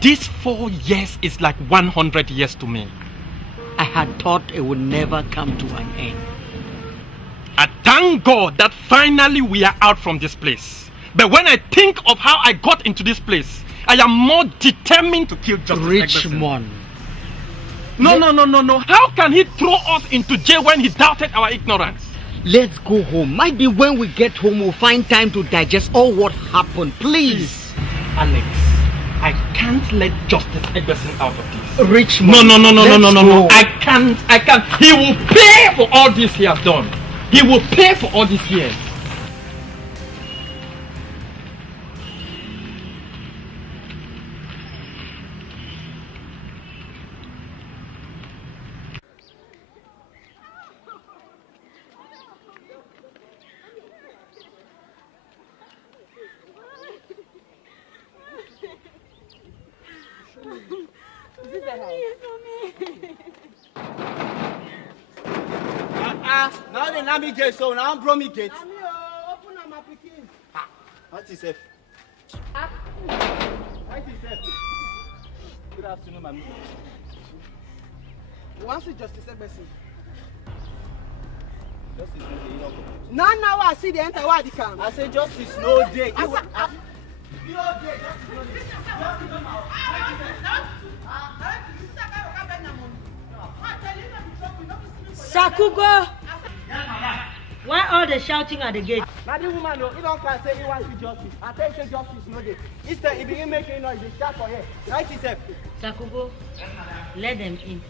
This 4 years is like 100 years to me. I had thought it would never come to an end. I thank God that finally we are out from this place. But when I think of how I got into this place, I am more determined to kill Justice Richmond. No. How can he throw us into jail when he doubted our ignorance? Let's go home. Might be when we get home we'll find time to digest all what happened. Please. Alex, I can't let Justice Eggerson out of this. Richmond. No. I can't. He will pay for all this he has done. He will pay for all these years. Now they let me get so now I'm bro me get. Open up my picking. What is it? What is it? Good afternoon, ma'am. You want to see Justice Eggerson? Justice no day. Now I see the enter where they come. I say Justice no day. No day. Justice no day. Sakugo! Why all the shouting at the gate? Now the woman, he don't can say he wants to justice. I tell you say justice no day. Instead, he begin making noise. He start for here. Right, himself. Sakugo, let them in.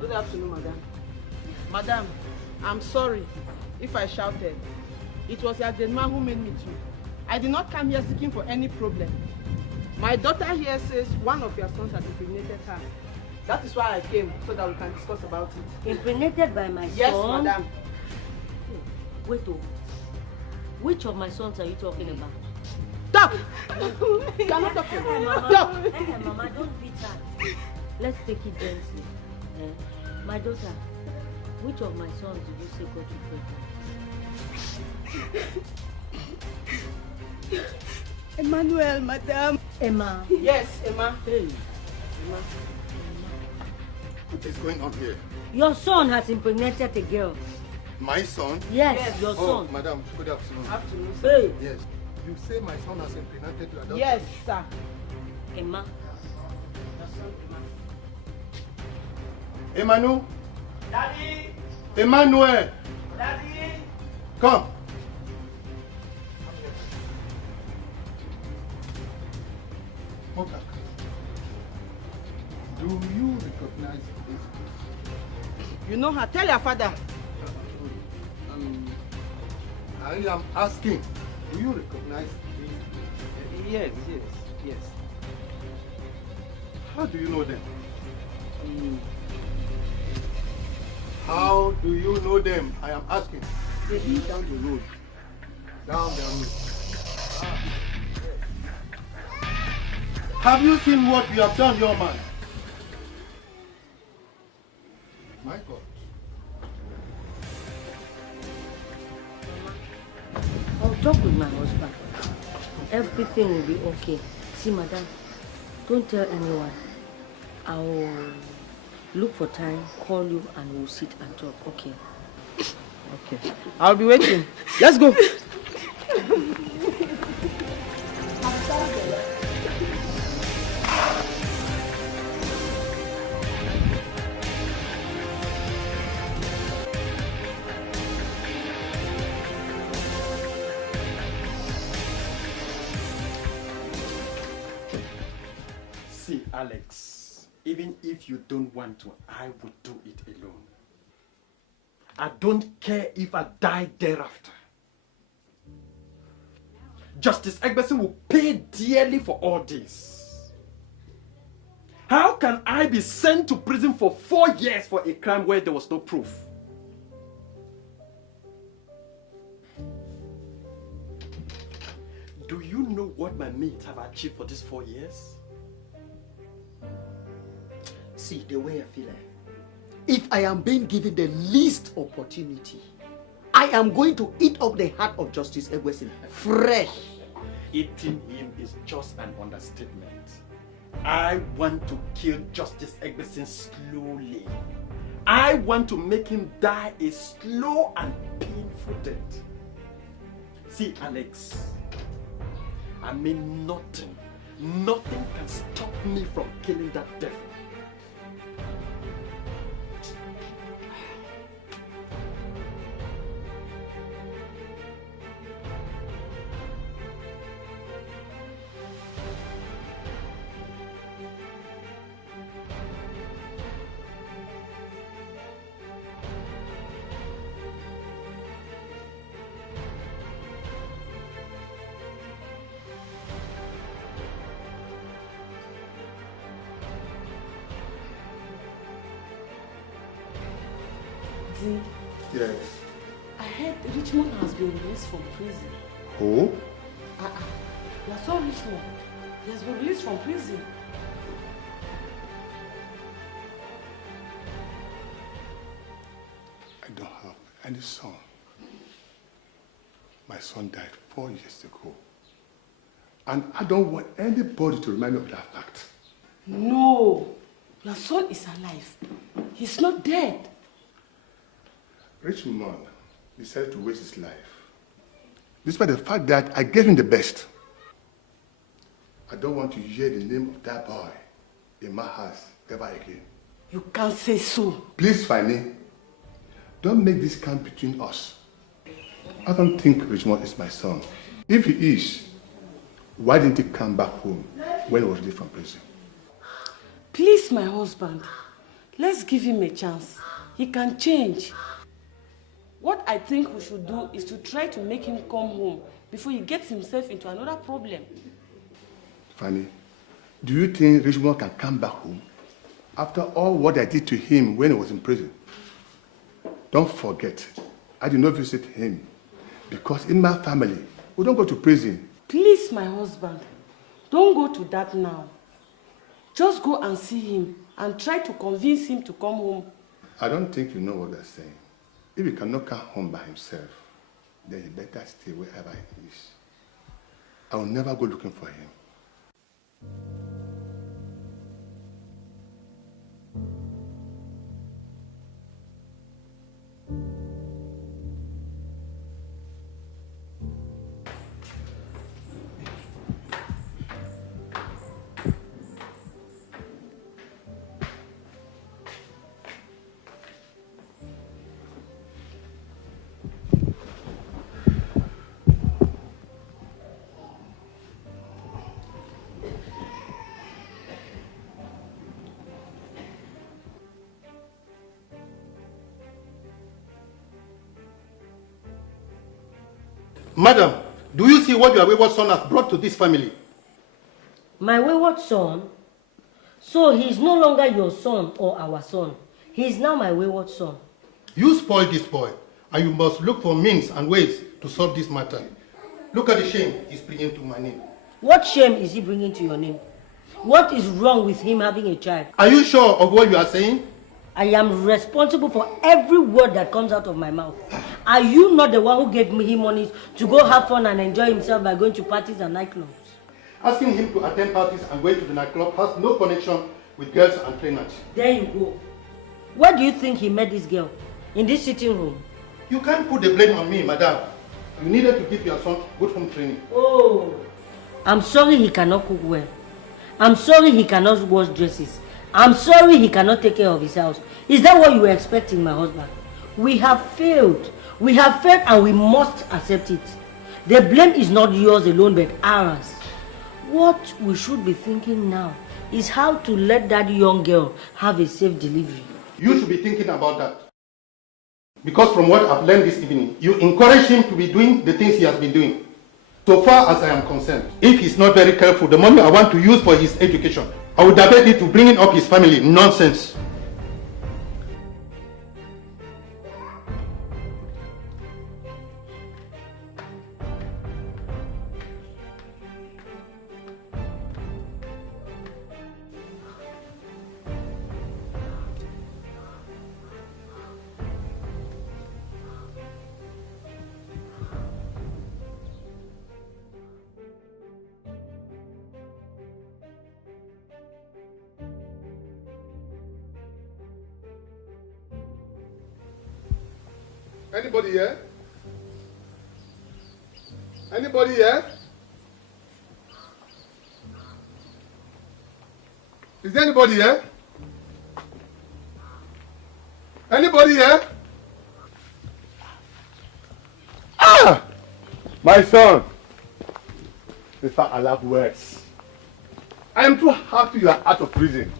Good afternoon, madam. Madam, I'm sorry if I shouted. It was your man who made me to. I did not come here seeking for any problem. My daughter here says one of your sons has impregnated her. That is why I came, so that we can discuss about it. Impregnated by my yes, son? Yes, madam. Wait, which of my sons are you talking about? Stop! You are not talking. Hey, Mama. Stop! Hey, Mama, don't beat her. Let's take it gently. My daughter, which of my sons did you say got you pregnant? Emmanuel, madam. Emma. Yes, Emma. Hey. Emma. What is going on here? Your son has impregnated a girl. My son? Yes, your son. Oh, madam, good afternoon. Afternoon, sir. Hey. Yes. You say my son has impregnated your daughter? Yes, sir. Emma. Emmanuel? Daddy! Emmanuel! Daddy! Come! Come back. Do you recognize this? You know her. Tell your father. I am asking, do you recognize this? Yes. How do you know them? How do you know them? I am asking. They live down the road. Down the road. Have you seen what you have done, your man? My God. I'll talk with my husband. Everything will be okay. See, madam, don't tell anyone. I'll look for time, call you, and we'll sit and talk, okay? Okay. I'll be waiting. Let's go. See, Alex, even if you don't want to, I would do it alone. I don't care if I die thereafter. Justice Eggerson will pay dearly for all this. How can I be sent to prison for 4 years for a crime where there was no proof? Do you know what my mates have achieved for these 4 years? See, the way I feel, if I am being given the least opportunity, I am going to eat up the heart of Justice Egwesin fresh. Eating him is just an understatement. I want to kill Justice Egwesin slowly. I want to make him die a slow and painful death. See, Alex, I mean nothing can stop me from killing that devil. Yes. I heard Richmond has been released from prison. Who? You saw Richmond. He has been released from prison. I don't have any son. My son died 4 years ago. And I don't want anybody to remind me of that fact. No. Your son is alive. He's not dead. Richmond decided to waste his life. Despite the fact that I gave him the best. I don't want to hear the name of that boy in my house ever again. You can't say so. Please, Fanny, don't make this count between us. I don't think Richmond is my son. If he is, why didn't he come back home when he was released from prison? Please, my husband, let's give him a chance. He can change. What I think we should do is to try to make him come home before he gets himself into another problem. Fanny, do you think Richmond can come back home after all what I did to him when he was in prison? Don't forget, I did not visit him because in my family, we don't go to prison. Please, my husband, don't go to that now. Just go and see him and try to convince him to come home. I don't think you know what they're saying. If he cannot come home by himself, then he better stay wherever he is. I will never go looking for him. Madam, do you see what your wayward son has brought to this family? My wayward son? So he is no longer your son or our son. He is now my wayward son. You spoiled this boy, and you must look for means and ways to solve this matter. Look at the shame he's bringing to my name. What shame is he bringing to your name? What is wrong with him having a child? Are you sure of what you are saying? I am responsible for every word that comes out of my mouth. Are you not the one who gave me him money to go have fun and enjoy himself by going to parties and nightclubs? Asking him to attend parties and going to the nightclub has no connection with girls and trainers. There you go. Where do you think he met this girl? In this sitting room? You can't put the blame on me, madam. You needed to give your son good home training. Oh, I'm sorry he cannot cook well. I'm sorry he cannot wash dresses. I'm sorry he cannot take care of his house. Is that what you were expecting, my husband? We have failed. We have failed and we must accept it. The blame is not yours alone but ours. What we should be thinking now is how to let that young girl have a safe delivery. You should be thinking about that. Because from what I've learned this evening, you encourage him to be doing the things he has been doing. So far as I am concerned, if he's not very careful, the money I want to use for his education, I would divert it to bringing up his family. Nonsense. Anybody here? Anybody here? Is there anybody here? Anybody here? Ah! My son! In fact, I lack words. I am too happy you are out of prison.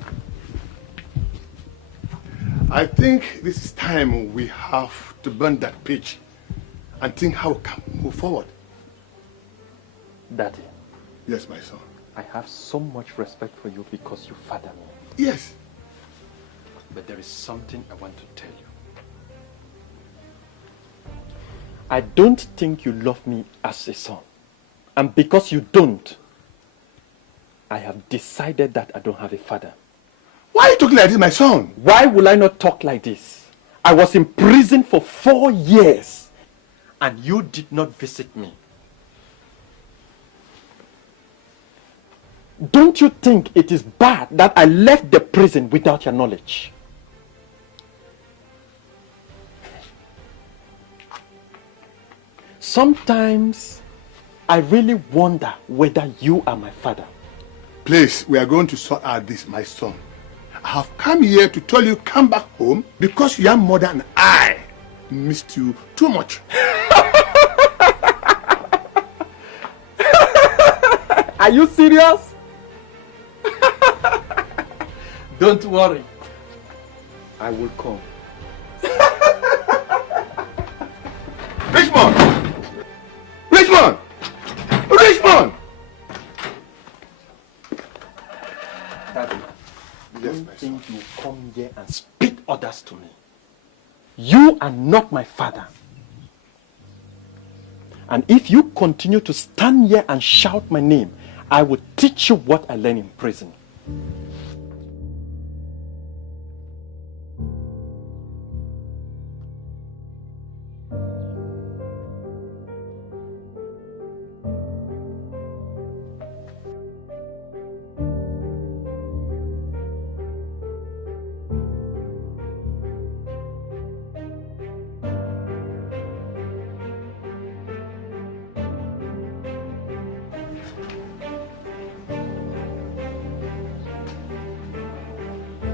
I think this is time we have to burn that page and think how we can move forward. Daddy. Yes, my son. I have so much respect for you because you father me. Yes. But there is something I want to tell you. I don't think you love me as a son. And because you don't, I have decided that I don't have a father. Why are you talking like this, my son? Why will I not talk like this? I was in prison for 4 years and you did not visit me. Don't you think it is bad that I left the prison without your knowledge? Sometimes I really wonder whether you are my father. Please, we are going to sort out this, my son. I have come here to tell you come back home because your mother and I missed you too much. Are you serious? Don't worry. I will come. Richmond! Richmond! Richmond! Daddy, Yes, don't my think you come here and spit orders to me. You are not my father. And if you continue to stand here and shout my name, I will teach you what I learned in prison.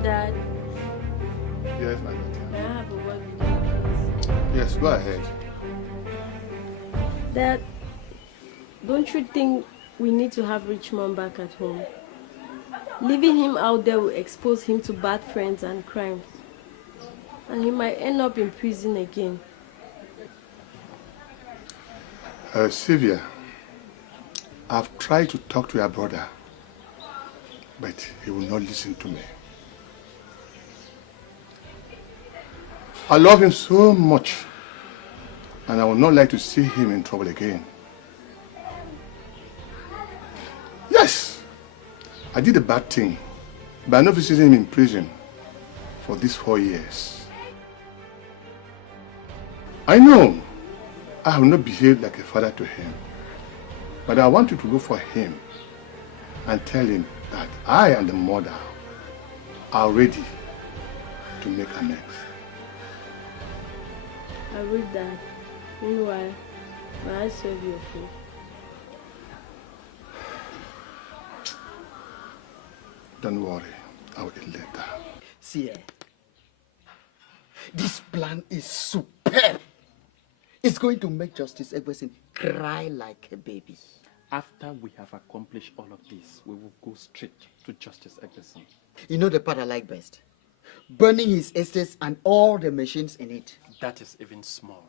Dad, Yes, my daughter. may I have a word with you, please? Yes, go ahead. Dad, don't you think we need to have Richmond back at home? Leaving him out there will expose him to bad friends and crime. And he might end up in prison again. Sylvia, I've tried to talk to your brother, but he will not listen to me. I love him so much, and I would not like to see him in trouble again. Yes, I did a bad thing by not visiting him in prison for these 4 years. I know I have not behaved like a father to him, but I want you to go for him and tell him that I and the mother are ready to make amends. I read that. Meanwhile, may I serve your food? Don't worry, I will eat later. See, this plan is superb. It's going to make Justice Egberson cry like a baby. After we have accomplished all of this, we will go straight to Justice Egberson. You know the part I like best? Burning his estates and all the machines in it. That is even small.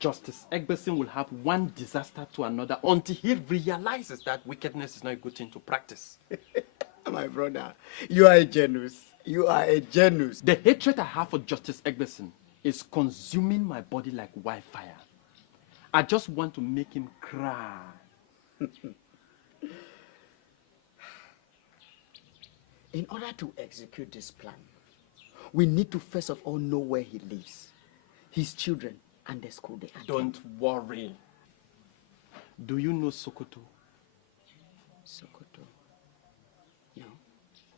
Justice Egberson will have one disaster to another until he realizes that wickedness is not a good thing to practice. My brother, you are a genius. You are a genius. The hatred I have for Justice Egberson is consuming my body like wildfire. I just want to make him cry. In order to execute this plan, we need to first of all know where he lives, his children, and the school they attend. Don't worry. Do you know Sokoto? Sokoto. No.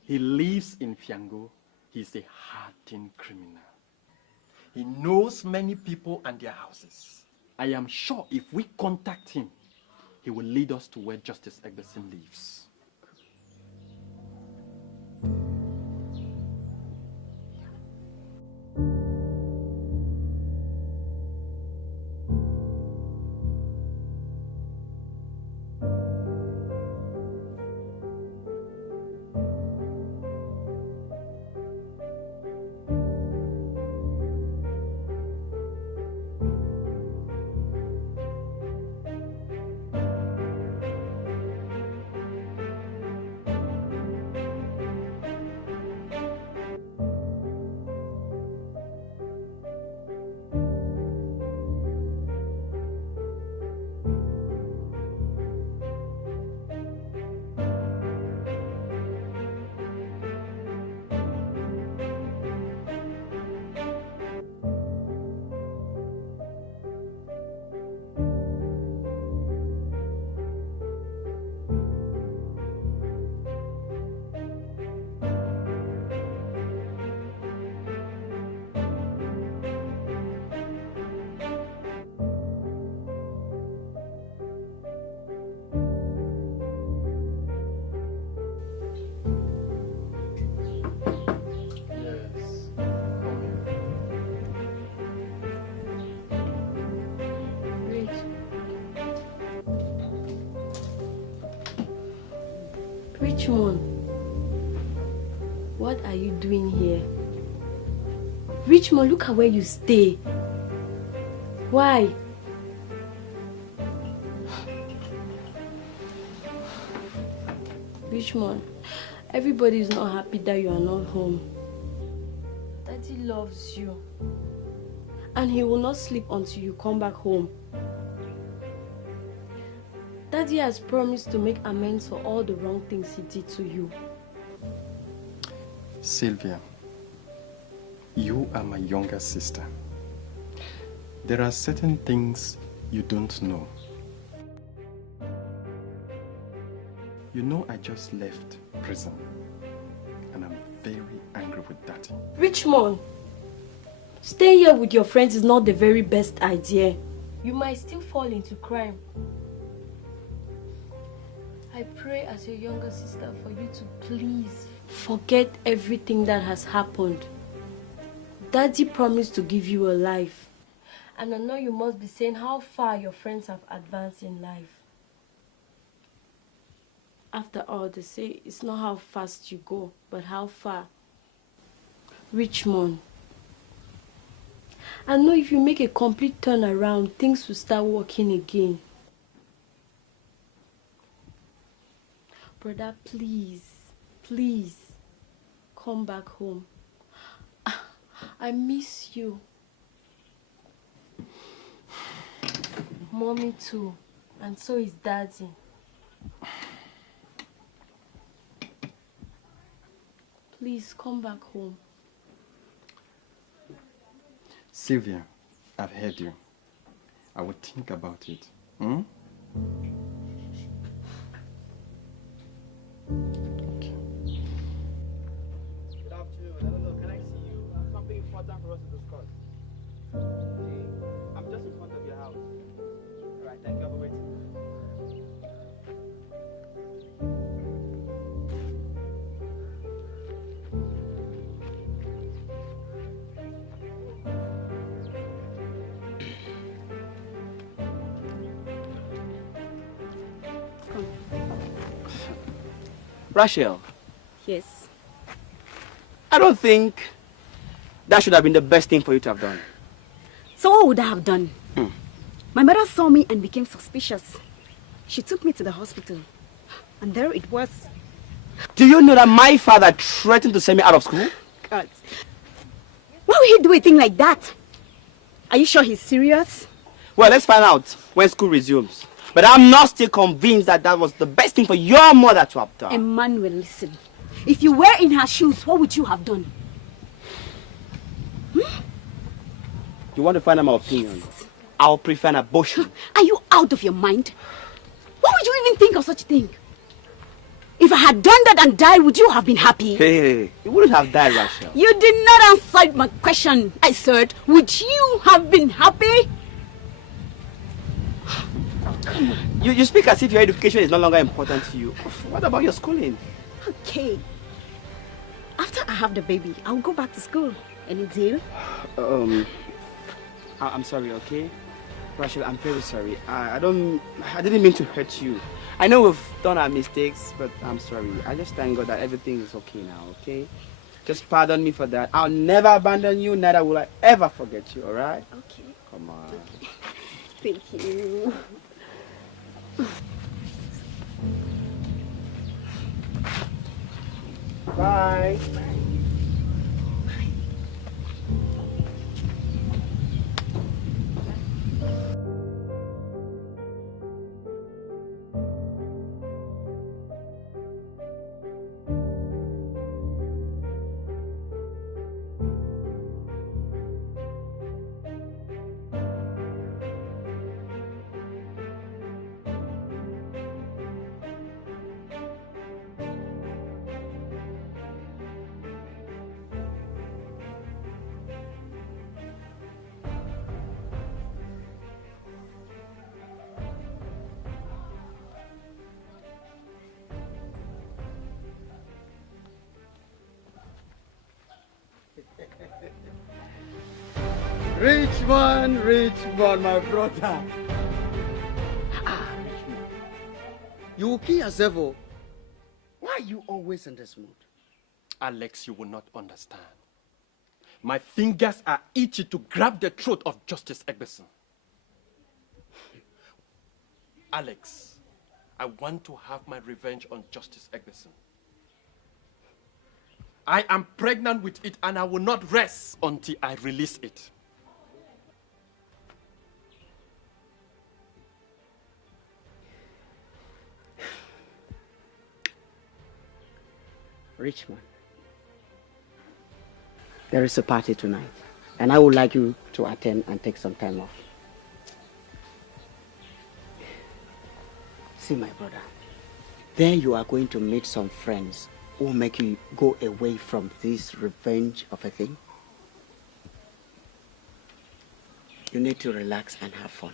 He lives in Fiango. He's a hardened criminal. He knows many people and their houses. I am sure if we contact him, he will lead us to where Justice Egberson lives. Richmond, what are you doing here? Richmond, look at where you stay. Why? Richmond, everybody is not happy that you are not home. Daddy loves you. And he will not sleep until you come back home. Daddy has promised to make amends for all the wrong things he did to you. Sylvia, you are my younger sister. There are certain things you don't know. You know I just left prison and I'm very angry with Daddy. Richmond, staying here with your friends is not the very best idea. You might still fall into crime. I pray as your younger sister for you to please forget everything that has happened. Daddy promised to give you a life. And I know you must be saying how far your friends have advanced in life. After all, they say it's not how fast you go, but how far. Richmond, I know if you make a complete turnaround, things will start working again. Brother, please, please, come back home. I miss you. Mommy too, and so is Daddy. Please, come back home. Sylvia, I've heard you. I will think about it. Hmm? Okay. Good afternoon. I don't know, can I see you? Something important for us to discuss. Okay. I'm just in front of your house. Alright, thank you. I'll be waiting. Rachel. Yes. I don't think that should have been the best thing for you to have done. So what would I have done? My mother saw me and became suspicious. She took me to the hospital. And there it was. Do you know that my father threatened to send me out of school? God. Why would he do a thing like that? Are you sure he's serious? Well, let's find out when school resumes. But I'm not still convinced that that was the best thing for your mother to have done. Emmanuel, listen. If you were in her shoes, what would you have done? You want to find out my opinion? Yes. I'll prefer an abortion. Are you out of your mind? Why would you even think of such a thing? If If I had done that and died, would you have been happy? Hey, you wouldn't have died, Rachel. You did not answer my question. I said, would you have been happy? You speak as if your education is no longer important to you. What about your schooling? Okay. After I have the baby, I'll go back to school. Any deal? I'm sorry, okay? Rachel, I'm very sorry. I didn't mean to hurt you. I know we've done our mistakes, but I'm sorry. I just thank God that everything is okay now, okay? Just pardon me for that. I'll never abandon you, neither will I ever forget you, alright? Okay. Come on. Okay. Thank you. Bye. Richmond, my brother. Richmond. You will kill yourself. Oh. Why are you always in this mood? Alex, you will not understand. My fingers are itchy to grab the throat of Justice Egberson. Alex, I want to have my revenge on Justice Egberson. I am pregnant with it and I will not rest until I release it. Richmond, there is a party tonight, and I would like you to attend and take some time off. See, my brother, there you are going to meet some friends who will make you go away from this revenge of a thing. You need to relax and have fun.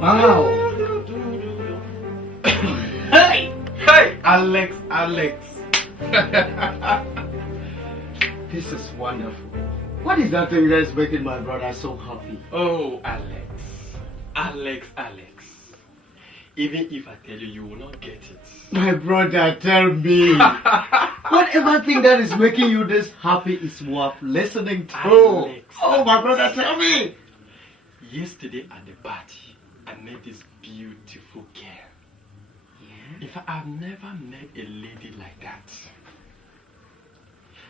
Wow. Hey! Hey! Alex! This is wonderful. What is that thing that's making my brother so happy? Oh, Alex. Even if I tell you, you will not get it. My brother, tell me. Whatever thing that is making you this happy is worth listening to. Alex. Oh, my brother, tell me. Yesterday at the party, I met this beautiful girl. Yeah? In fact, I've never met a lady like that.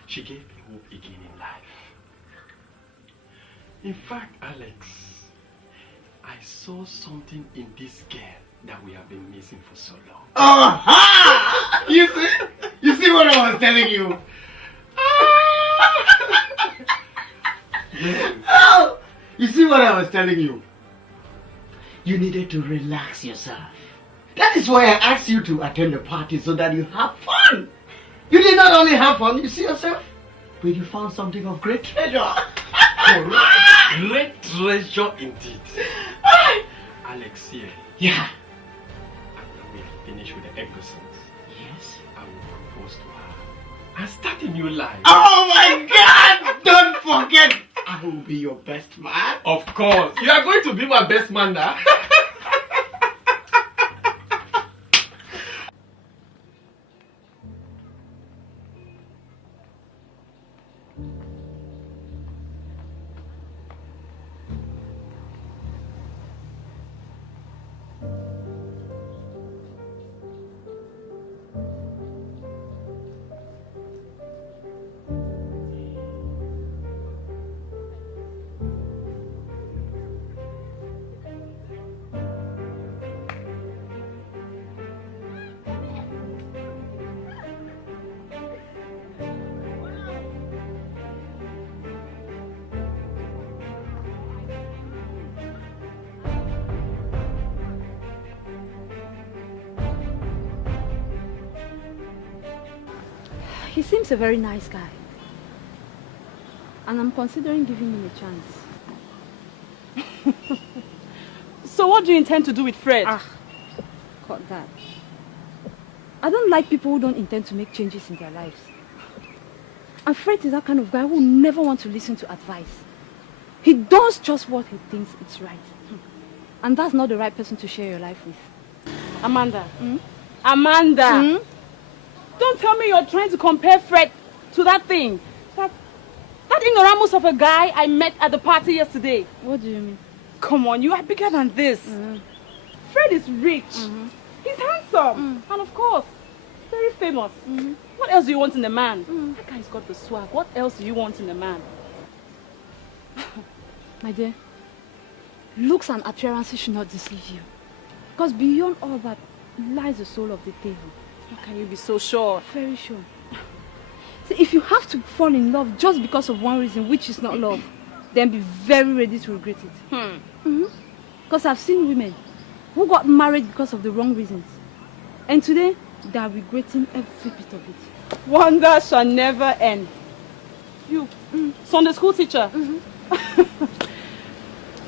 She gave me hope again in life. In fact, Alex, I saw something in this girl that we have been missing for so long. Oh, you see what I was telling you? Yes. Oh, you see what I was telling you? You needed to relax yourself. That is why I asked you to attend the party so that you have fun. You did not only have fun, you see yourself, but you found something of great treasure. Great treasure indeed. Alex, here. Yeah. After we finish with the episodes, Yes. I will propose to her and start a new life. Oh my God! Don't forget, I will be your best man. Of course. You are going to be my best man now. He seems a very nice guy. And I'm considering giving him a chance. So what do you intend to do with Fred? Cut that. I don't like people who don't intend to make changes in their lives. And Fred is that kind of guy who will never want to listen to advice. He does just what he thinks is right. And that's not the right person to share your life with. Amanda. Amanda! Don't tell me you're trying to compare Fred to that thing. That ignoramus of a guy I met at the party yesterday. What do you mean? Come on, you are bigger than this. Fred is rich. He's handsome. And of course, very famous. What else do you want in a man? That guy's got the swag. What else do you want in a man? My dear, looks and appearances should not deceive you. Because beyond all that lies the soul of the devil. How can you be so sure? Very sure. See, if you have to fall in love just because of one reason, which is not love, then be very ready to regret it. Because I've seen women who got married because of the wrong reasons. And today, they are regretting every bit of it. Wonder shall never end. You, Sunday school teacher.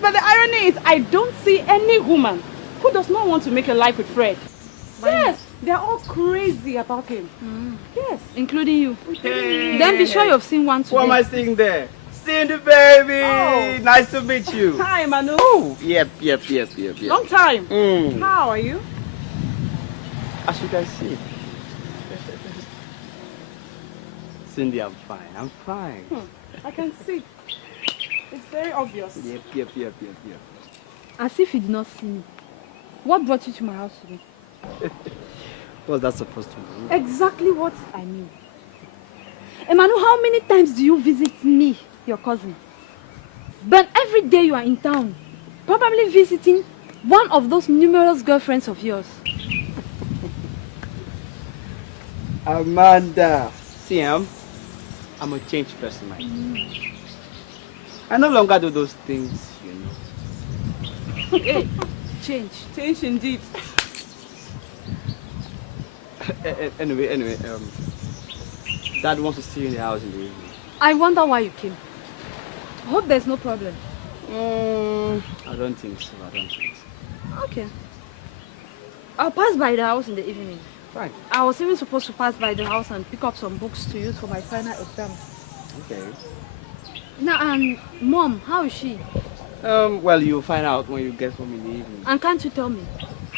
But the irony is, I don't see any woman who does not want to make a life with Fred. Yes, they're all crazy about him. Yes. Including you. Hey. Then be sure you've seen one today. What am I seeing there? Cindy, baby! Oh. Nice to meet you. Hi, Manu. Oh, yep. Long time. Mm. How are you? As you can see. Cindy, I'm fine. I can see. It's very obvious. Yep. As if you did not see me. What brought you to my house today? What's that supposed to mean? Exactly what I mean. Emmanuel, how many times do you visit me, your cousin? But every day you are in town, probably visiting one of those numerous girlfriends of yours. Amanda, see, I'm a changed person, man. I no longer do those things, you know. Hey, change. Change indeed. Anyway, Dad wants to see you in the house in the evening. I wonder why you came. I hope there's no problem. I don't think so. I don't think so. Okay. I'll pass by the house in the evening. Fine. I was even supposed to pass by the house and pick up some books to use for my final exam. Okay. Now, Mom, how is she? Well, you'll find out when you get home in the evening. And can't you tell me?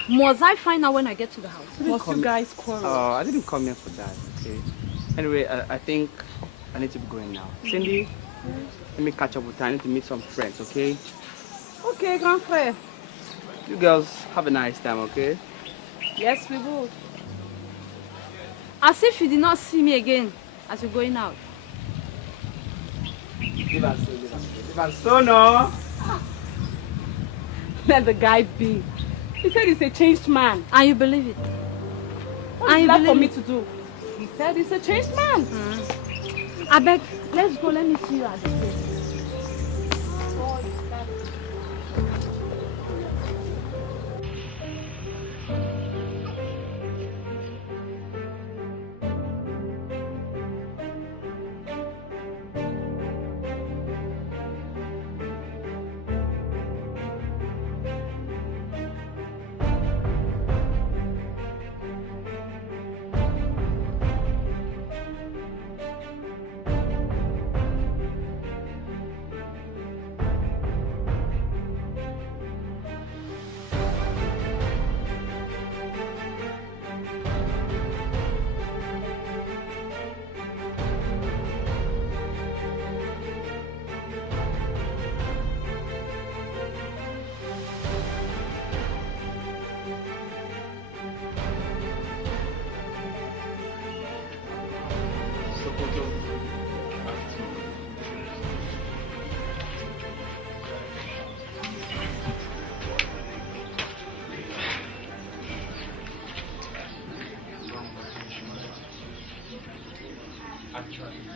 Must I find out when I get to the house? Must you guys quarrel? I didn't come here for that, okay? Anyway, I think I need to be going now. Cindy, let me catch up with her. I need to meet some friends, okay? Okay, grand frère. You girls have a nice time, okay? Yes, we will. As if you did not see me again as you're going out. No. Let the guy be. He said he's a changed man. And you believe it? What is that for me to do? He said he's a changed man. I beg, let's go. Let me see you at the place.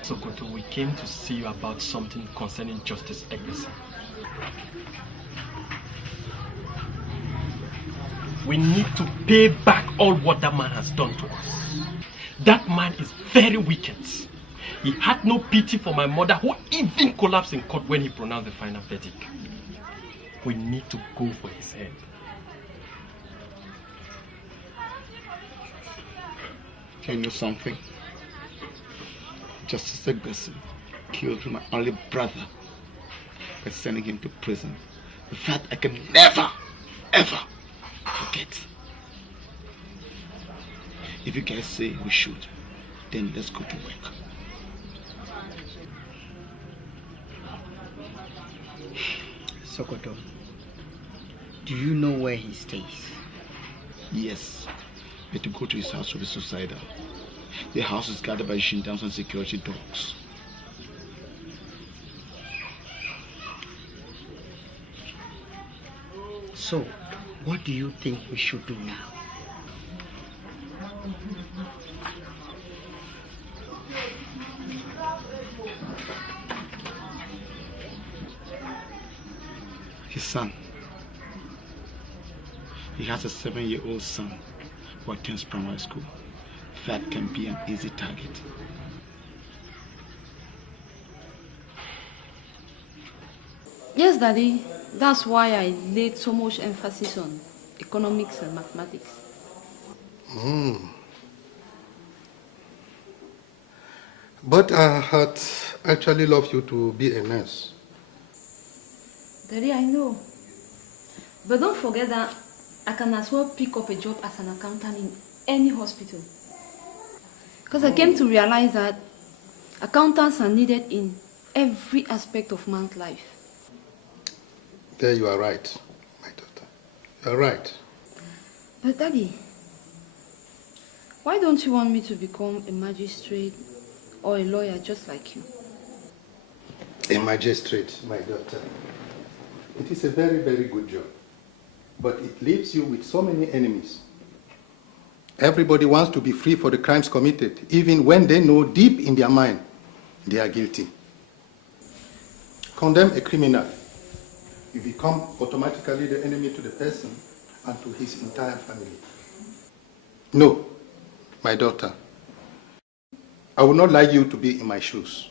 Sokoto, we came to see you about something concerning Justice Egbesi. We need to pay back all what that man has done to us. That man is very wicked. He had no pity for my mother, who even collapsed in court when he pronounced the final verdict. We need to go for his head. You know something? Justice Egbesi killed my only brother by sending him to prison. That I can never, ever forget. If you guys say we should, then let's go to work. Sokoto, do you know where he stays? Yes, but to go to his house will be suicidal. The house is guarded by Shindans and security dogs. So, what do you think we should do now? His son. He has a 7-year-old son who attends primary school. That can be an easy target. Yes, Daddy. That's why I laid so much emphasis on economics and mathematics. But I had actually loved you to be a nurse. Daddy, I know. But don't forget that I can as well pick up a job as an accountant in any hospital. Because I came to realize that accountants are needed in every aspect of man's life. There you are right, my daughter. You are right. But Daddy, why don't you want me to become a magistrate or a lawyer just like you? A magistrate, my daughter. It is a very, very good job. But it leaves you with so many enemies. Everybody wants to be free for the crimes committed, even when they know deep in their mind they are guilty. Condemn a criminal. You become automatically the enemy to the person and to his entire family. No, my daughter. I would not like you to be in my shoes.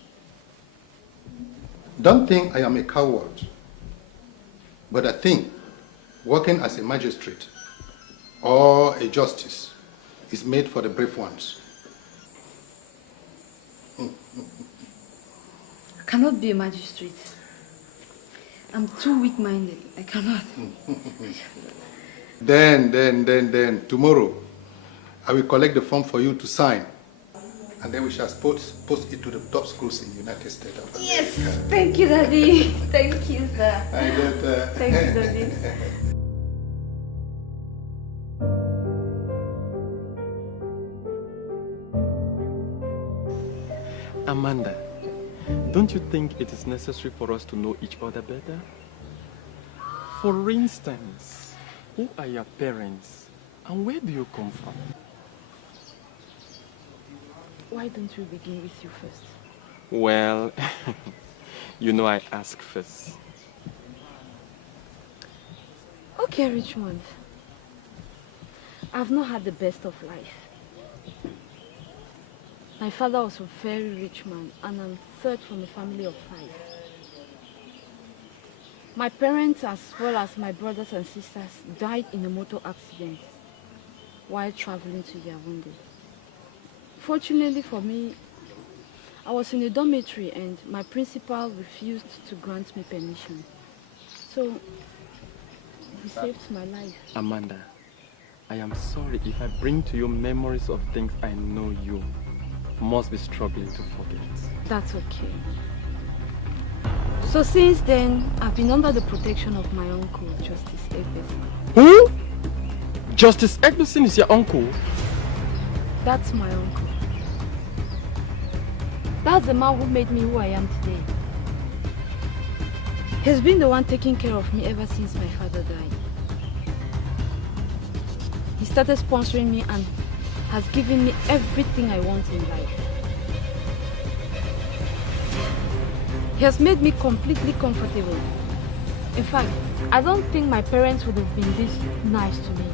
Don't think I am a coward. But I think working as a magistrate or a justice is made for the brave ones. I cannot be a magistrate. I'm too weak-minded. I cannot. Then, tomorrow, I will collect the form for you to sign. And then we shall post it to the top schools in the United States of America. Yes! Thank you, Daddy. Thank you, sir. Thank you, Daddy. Amanda, don't you think it is necessary for us to know each other better? For instance, who are your parents and where do you come from? Why don't we begin with you first? Well, you know I ask first. Okay, Richmond. I've not had the best of life. My father was a very rich man, and I'm third from a family of 5. My parents, as well as my brothers and sisters, died in a motor accident while traveling to Yaoundé. Fortunately for me, I was in a dormitory and my principal refused to grant me permission. So, he saved my life. Amanda, I am sorry if I bring to you memories of things I know you must be struggling to forget. That's okay. So since then, I've been under the protection of my uncle, Justice Épie. Who? Justice Épie is your uncle? That's my uncle. That's the man who made me who I am today. He's been the one taking care of me ever since my father died. He started sponsoring me and has given me everything I want in life. He has made me completely comfortable. In fact, I don't think my parents would have been this nice to me.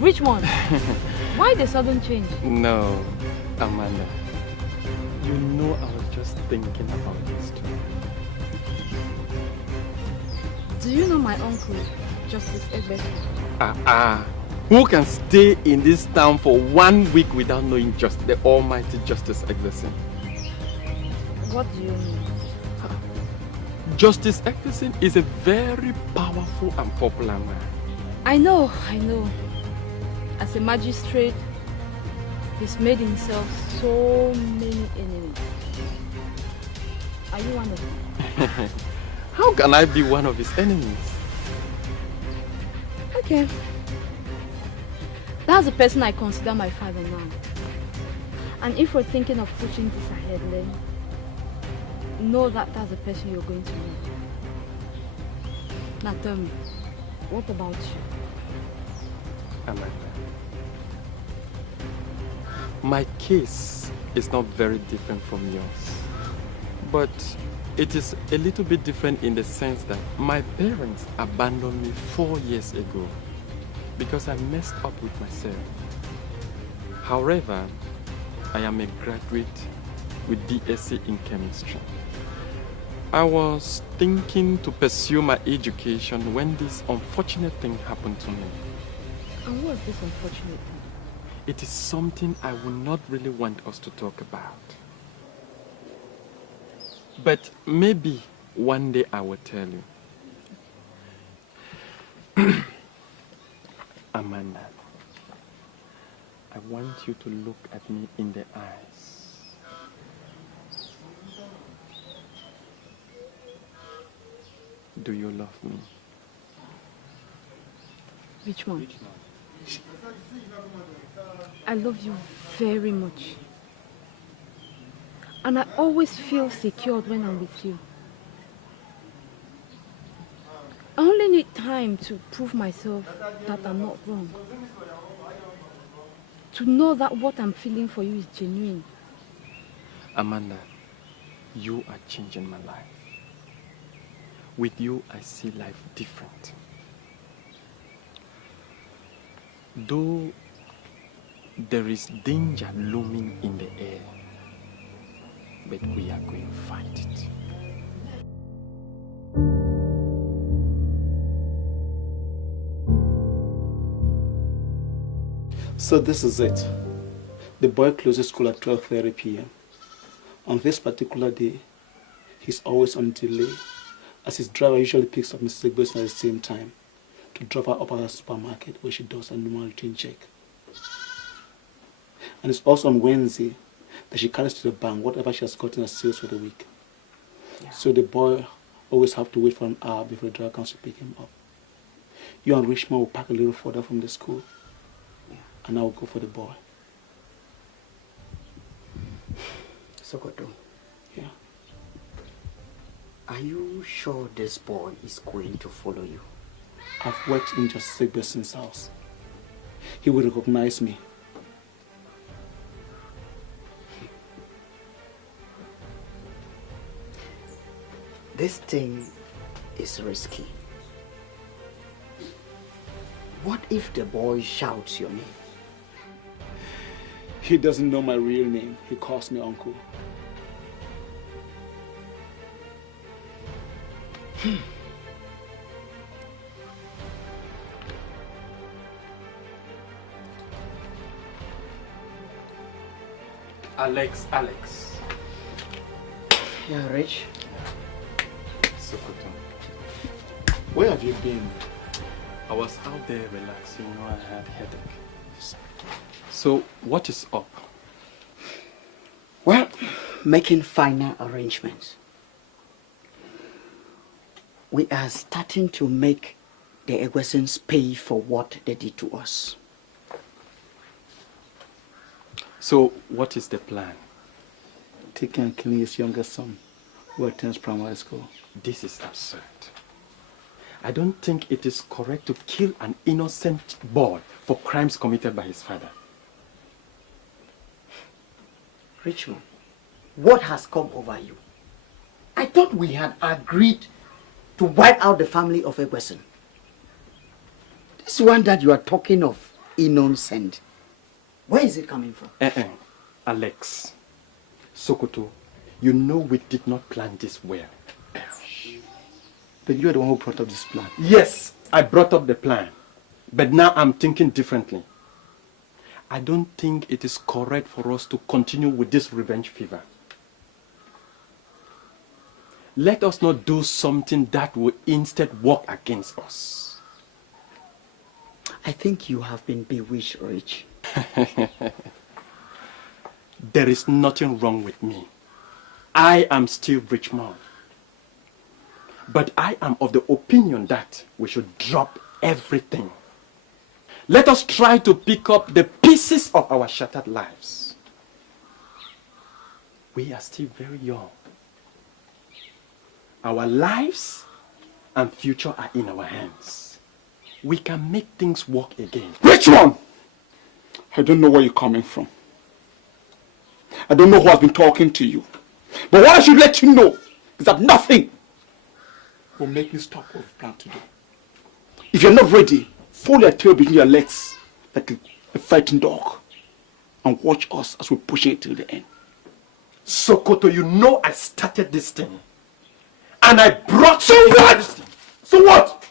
Richmond, why the sudden change? No, Amanda. You know I was just thinking about this too. Do you know my uncle, Justice Épie? Who can stay in this town for 1 week without knowing just the Almighty Justice Épie? What do you mean? Justice Épie is a very powerful and popular man. I know. As a magistrate, he's made himself so many enemies. Are you one of them? How can I be one of his enemies? Okay. That's the person I consider my father now. And if we're thinking of pushing this ahead, then know that that's the person you're going to meet. Now tell me, what about you? Amanda, my case is not very different from yours, but it is a little bit different in the sense that my parents abandoned me 4 years ago because I messed up with myself. However, I am a graduate with BSc in chemistry. I was thinking to pursue my education when this unfortunate thing happened to me. And what is this unfortunate thing? It is something I would not really want us to talk about. But maybe one day I will tell you. Amanda, I want you to look at me in the eyes. Do you love me? Richmond, I love you very much. And I always feel secured when I'm with you. I only need time to prove myself that I'm not wrong. To know that what I'm feeling for you is genuine. Amanda, you are changing my life. With you, I see life different. Though There is danger looming in the air, but we are going to fight it. So this is it. The boy closes school at 12:30 p.m. On this particular day, he's always on delay, as his driver usually picks up Mrs. Egbeson at the same time to drop her up at the supermarket where she does a normal routine check. And it's also on Wednesday that she carries to the bank whatever she has gotten as sales for the week. Yeah. So the boy always have to wait for an hour before the driver comes to pick him up. You and Richmond will park a little further from the school, and I will go for the boy. Sokoto. Yeah. Are you sure this boy is going to follow you? I've worked in Justice Egbeson's house. He will recognize me. This thing is risky. What if the boy shouts your name? He doesn't know my real name. He calls me uncle. Alex. Yeah, Rich. Sokoto. Where have you been? I was out there relaxing, I had headache. So, what is up? Well, making final arrangements. We are starting to make the Egwesons pay for what they did to us. So, what is the plan? Taking and killing his younger son, who attends primary school. This is absurd. I don't think it is correct to kill an innocent boy for crimes committed by his father. Richmond, what has come over you? I thought we had agreed to wipe out the family of Egweson. This one that you are talking of, innocent, where is it coming from? Alex, Sokoto, you know we did not plan this well. But you are the one who brought up this plan. Yes, I brought up the plan. But now I'm thinking differently. I don't think it is correct for us to continue with this revenge fever. Let us not do something that will instead work against us. I think you have been bewitched, Rich. There is nothing wrong with me. I am still Richmond. But I am of the opinion that we should drop everything. Let us try to pick up the pieces of our shattered lives. We are still very young. Our lives and future are in our hands. We can make things work again. Richmond! I don't know where you're coming from. I don't know who has been talking to you. But what I should let you know is that nothing will make me stop what we've planned to do. If you're not ready, fold your tail between your legs like a fighting dog and watch us as we push it till the end. Sokoto, you know I started this thing. And I brought... So what? So what?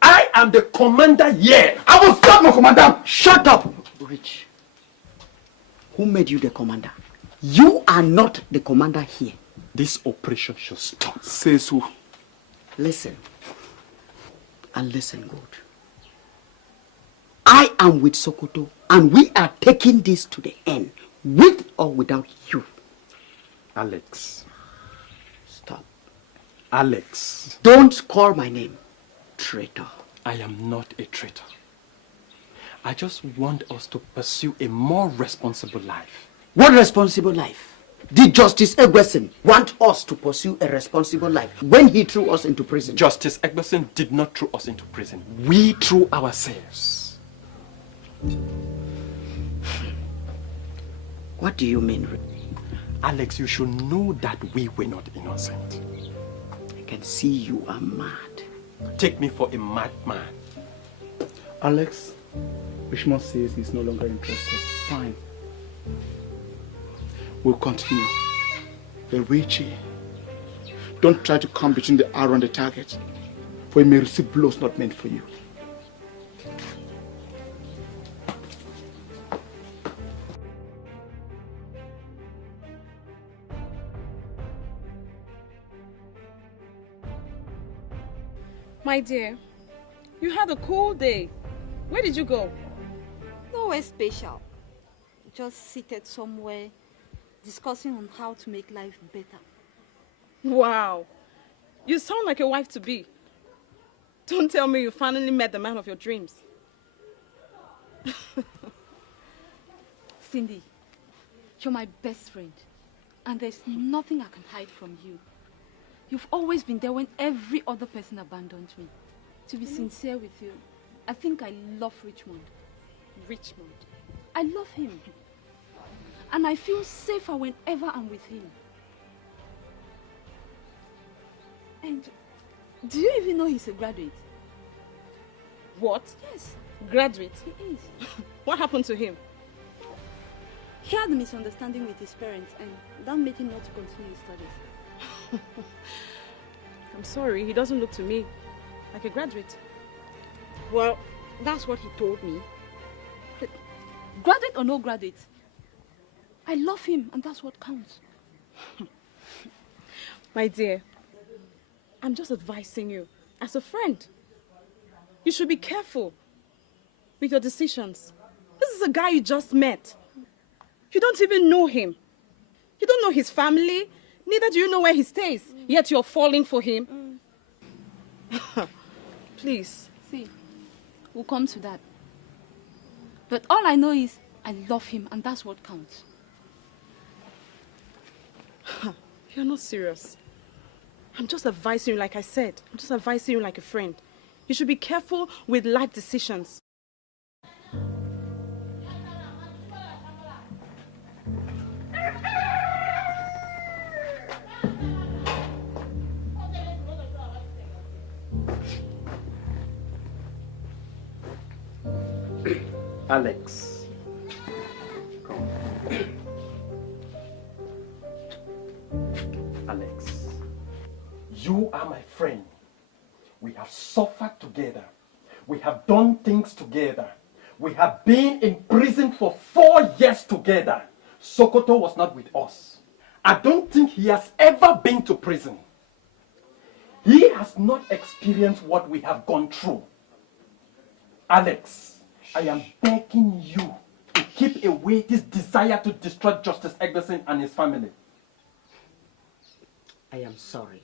I am the commander here. I will stop my commander. Shut up, Rich. Who made you the commander? You are not the commander here. This operation should stop. Say so. Listen. And listen good. I am with Sokoto and we are taking this to the end, with or without you. Alex. Stop. Alex. Don't call my name, traitor. I am not a traitor. I just want us to pursue a more responsible life. What responsible life? Did Justice Egbeson want us to pursue a responsible life when he threw us into prison? Justice Egbeson did not throw us into prison. We threw ourselves. What do you mean? Alex, you should know that we were not innocent. I can see you are mad. Take me for a madman. Alex, Richmond says he's no longer interested. Fine. We'll continue. But Richie, don't try to come between the arrow and the target, for you may receive blows not meant for you. My dear, you had a cool day. Where did you go? Nowhere special. Just seated somewhere, discussing on how to make life better. Wow. You sound like a wife-to-be. Don't tell me you finally met the man of your dreams. Cindy, you're my best friend, and there's nothing I can hide from you. You've always been there when every other person abandoned me. To be sincere with you, I think I love Richmond. Richmond? I love him. And I feel safer whenever I'm with him. And do you even know he's a graduate? What? Yes. Graduate? He is. What happened to him? He had a misunderstanding with his parents, and that made him not to continue his studies. I'm sorry, he doesn't look to me like a graduate. Well, that's what he told me. But graduate or no graduate, I love him, and that's what counts. My dear, I'm just advising you as a friend. You should be careful with your decisions. This is a guy you just met. You don't even know him. You don't know his family. Neither do you know where he stays. Yet you're falling for him. Please. See, we'll come to that. But all I know is I love him, and that's what counts. You're not serious. I'm just advising you like I said. I'm just advising you like a friend. You should be careful with life decisions. Alex. Come. Alex, you are my friend. We have suffered together. We have done things together. We have been in prison for 4 years together. Sokoto was not with us. I don't think he has ever been to prison. He has not experienced what we have gone through. Alex, I am begging you to keep away this desire to destroy Justice Eggleston and his family. I am sorry.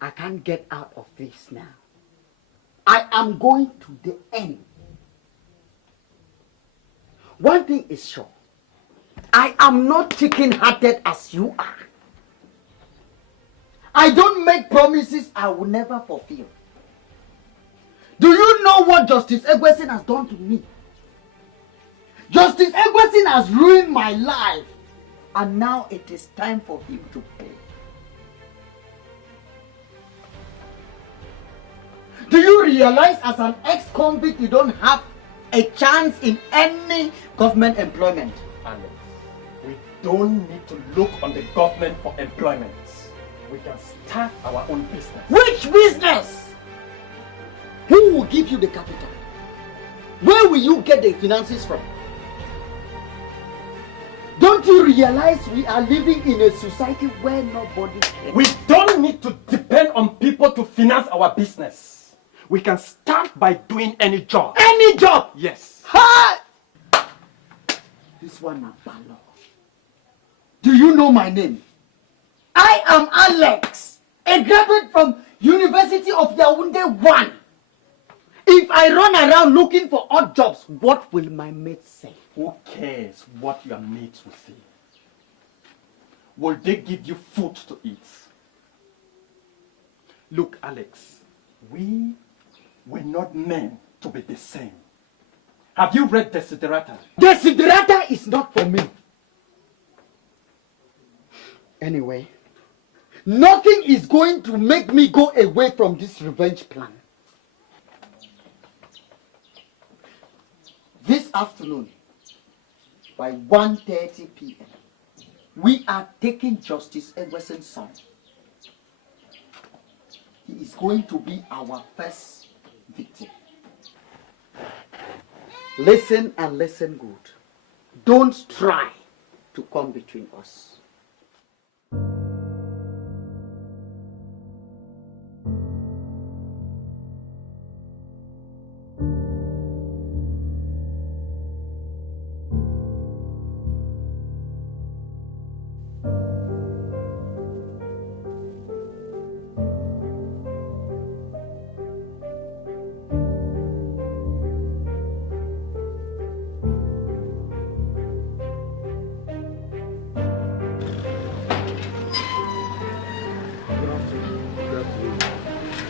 I can't get out of this now. I am going to the end. One thing is sure. I am not chicken-hearted as you are. I don't make promises I will never fulfill. Do you know what Justice Eggleston has done to me? Justice Eggleston has ruined my life. And now it is time for him to pay. Do you realize as an ex-convict you don't have a chance in any government employment? Alex, we don't need to look on the government for employment. We can start our own business. Which business? Who will give you the capital? Where will you get the finances from? Don't you realize we are living in a society where nobody cares? We don't need to depend on people to finance our business. We can start by doing any job. Any job? Yes. Ha! This one is Balo. Do you know my name? I am Alex, a graduate from University of Yaoundé 1. If I run around looking for odd jobs, what will my mates say? Who cares what your mates will say? Will they give you food to eat? Look, Alex, we were not meant to be the same. Have you read Desiderata? Desiderata is not for me. Anyway, nothing is going to make me go away from this revenge plan. afternoon, by 1:30 p.m., we are taking Justice Edward's son. He is going to be our first victim. Listen and listen good. Don't try to come between us.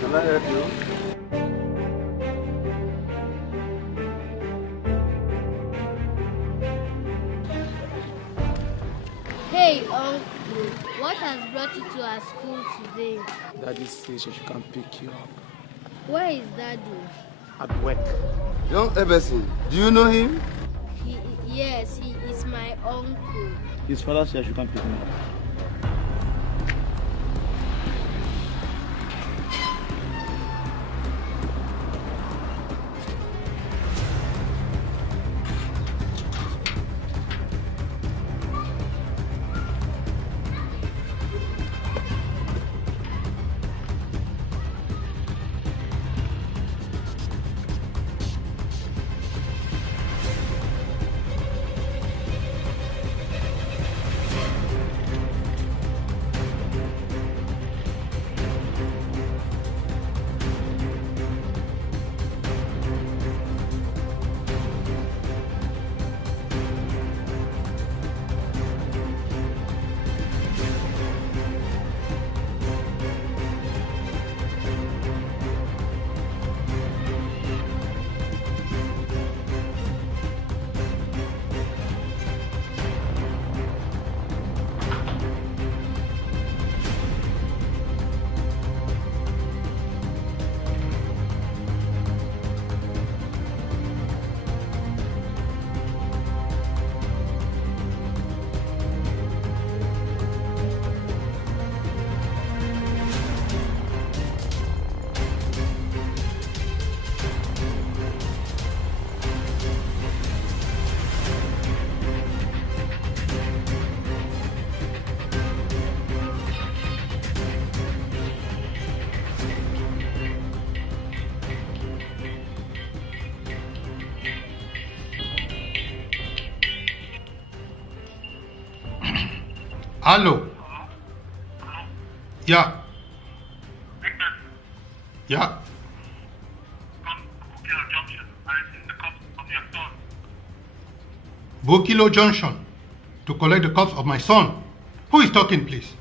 Can I help you? Hey, Uncle, what has brought you to our school today? Daddy says she can pick you up. Where is Daddy? At work. Young Eberson, do you know him? Yes, he is my uncle. His father says she can pick me up. Hello. Yeah. Yeah. Bokilo Junction to collect the corpse of my son. Who is talking, please?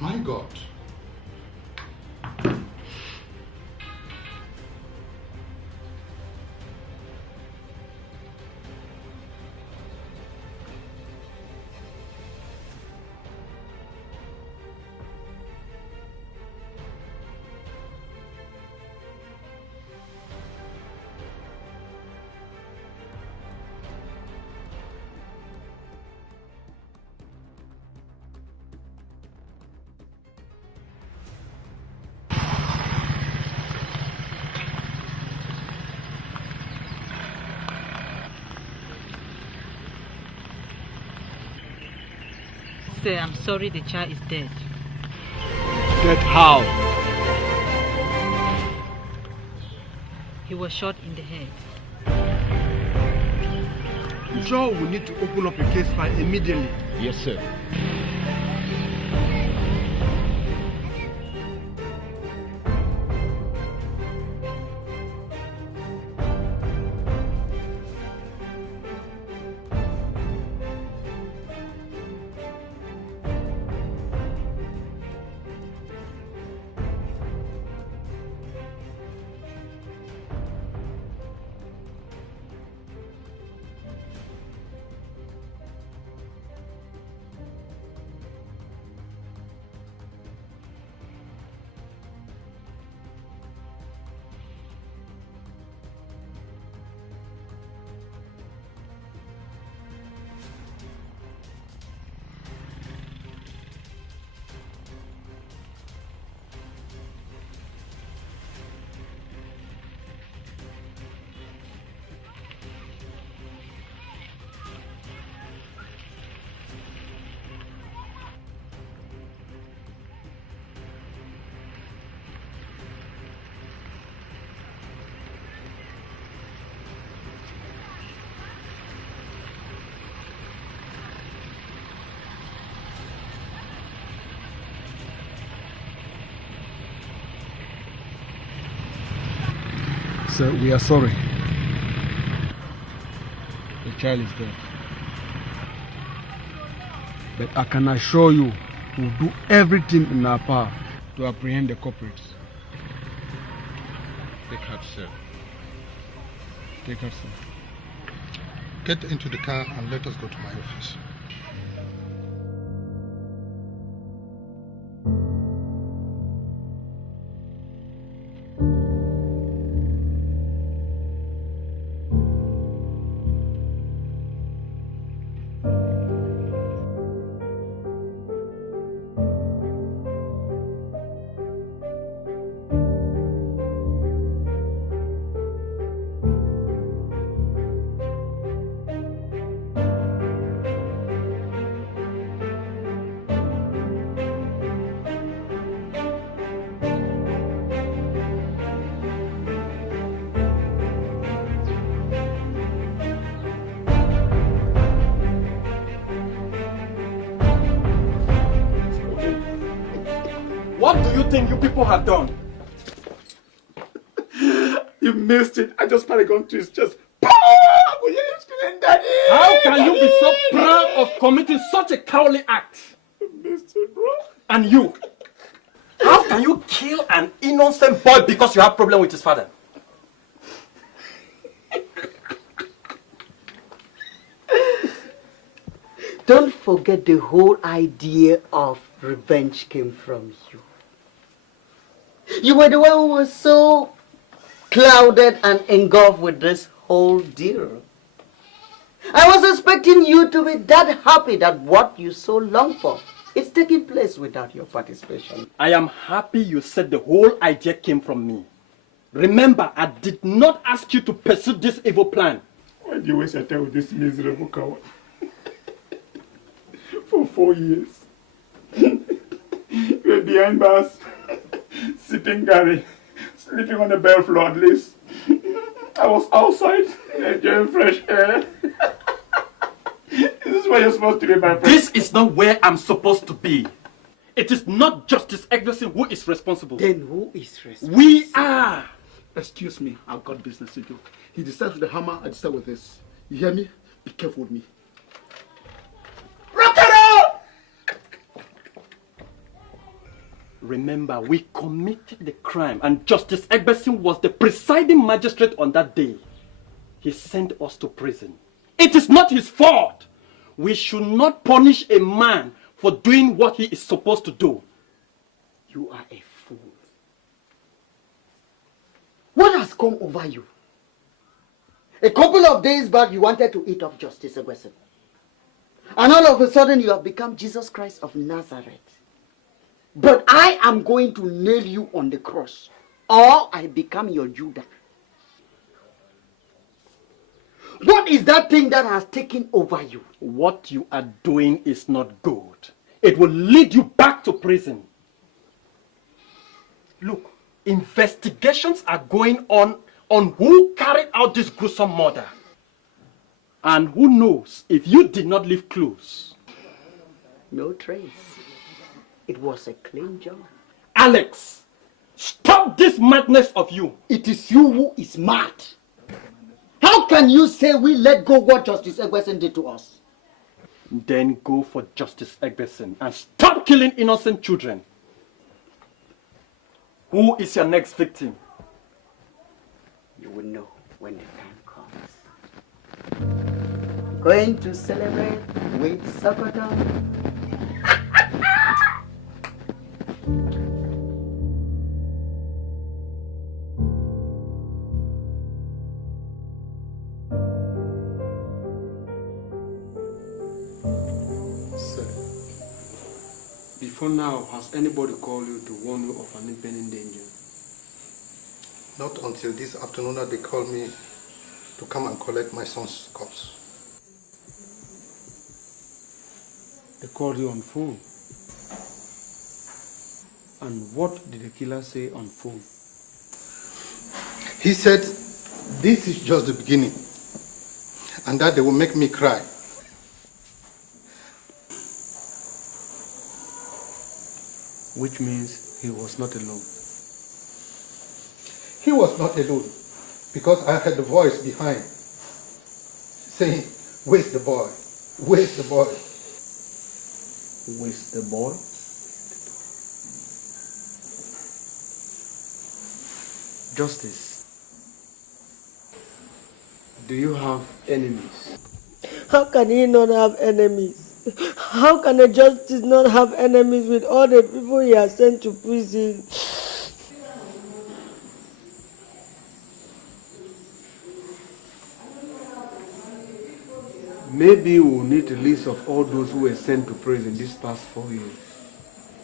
My God. Sir, I'm sorry the child is dead. Dead how? He was shot in the head. Joe will need to open up a case file immediately. Yes, sir. Sir, we are sorry. The child is dead. But I can assure you, we'll do everything in our power to apprehend the culprits. Take heart, sir. Take her, sir. Get into the car and let us go to my office. What do you think you people have done? You missed it. I just paragon to his chest. How can you be so proud of committing such a cowardly act? You missed it, bro. And you? How can you kill an innocent boy because you have problem with his father? Don't forget the whole idea of revenge came from you. You were the one who was so clouded and engulfed with this whole deal. I was expecting you to be that happy that what you so long for is taking place without your participation. I am happy you said the whole idea came from me. Remember, I did not ask you to pursue this evil plan. Why do you waste your time with this miserable coward? For 4 years. You were behind bars, sipping Gary, sleeping on the bare floor at least. I was outside, enjoying fresh air. This is where you're supposed to be, my friend. This is not where I'm supposed to be. It is not Justice Eggleston who is responsible. Then who is responsible? We are. Excuse me, I've got business to do. He decides with the hammer, I decide with this. You hear me? Be careful with me. Remember, we committed the crime and Justice Eggleston was the presiding magistrate on that day. He sent us to prison. It is not his fault. We should not punish a man for doing what he is supposed to do. You are a fool. What has come over you? A couple of days back, you wanted to eat up Justice Eggleston. And all of a sudden, you have become Jesus Christ of Nazareth. But I am going to nail you on the cross, or I become your Judah. What is that thing that has taken over you? What you are doing is not good. It will lead you back to prison. Look, investigations are going on who carried out this gruesome murder. And who knows if you did not leave clues. No trace. It was a clean job. Alex, stop this madness of you. It is you who is mad. How can you say we let go what Justice Eggleston did to us? Then go for Justice Eggleston and stop killing innocent children. Who is your next victim? You will know when the time comes. Going to celebrate with Sokoto? Before now, has anybody called you to warn you of an impending danger? Not until this afternoon that they called me to come and collect my son's corpse. They called you on phone. And what did the killer say on phone? He said, this is just the beginning, and that they will make me cry. Which means he was not alone. He was not alone, Because I heard the voice behind saying, where's the boy? Where's the boy? Where's the boy? Justice, do you have enemies? How can he not have enemies? How can a justice not have enemies with all the people he has sent to prison? Maybe we'll need a list of all those who were sent to prison these past 4 years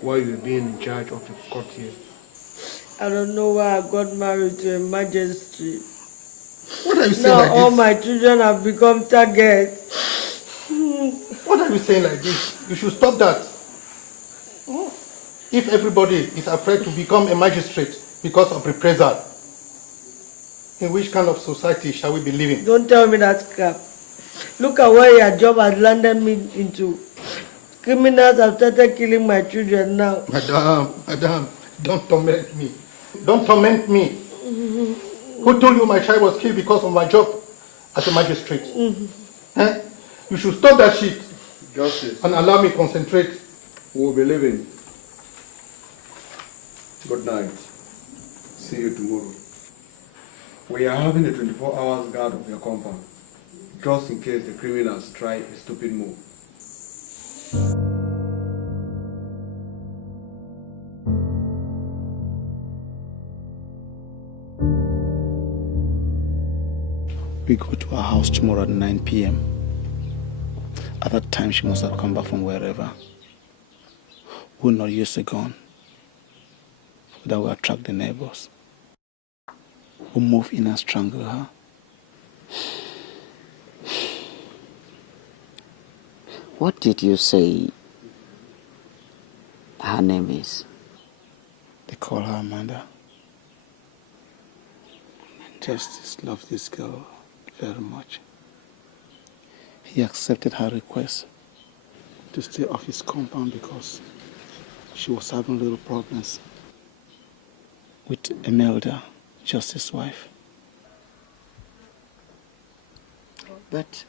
while you were being in charge of the court here. I don't know why I got married to a magistrate. What are you saying now like all this? my children have become targets. What are you saying like this? You should stop that. If everybody is afraid to become a magistrate because of reprisal, in which kind of society shall we be living? Don't tell me that crap. Look at where your job has landed me into. Criminals have started killing my children now. Madam, don't torment me. Don't torment me. Who told you my child was killed because of my job as a magistrate? Eh? You should stop that shit. Justice. And allow me to concentrate. We'll be leaving. Good night. See you tomorrow. We are having a 24 hours guard of your compound, just in case the criminals try a stupid move. We go to her house tomorrow at 9 p.m. At that time, she must have come back from wherever. We'll not use a gun. That will attract the neighbors. We'll move in and strangle her. What did you say her name is? They call her Amanda. Justice loves this girl very much. He accepted her request to stay off his compound because she was having little problems with Imelda, Justice's wife. But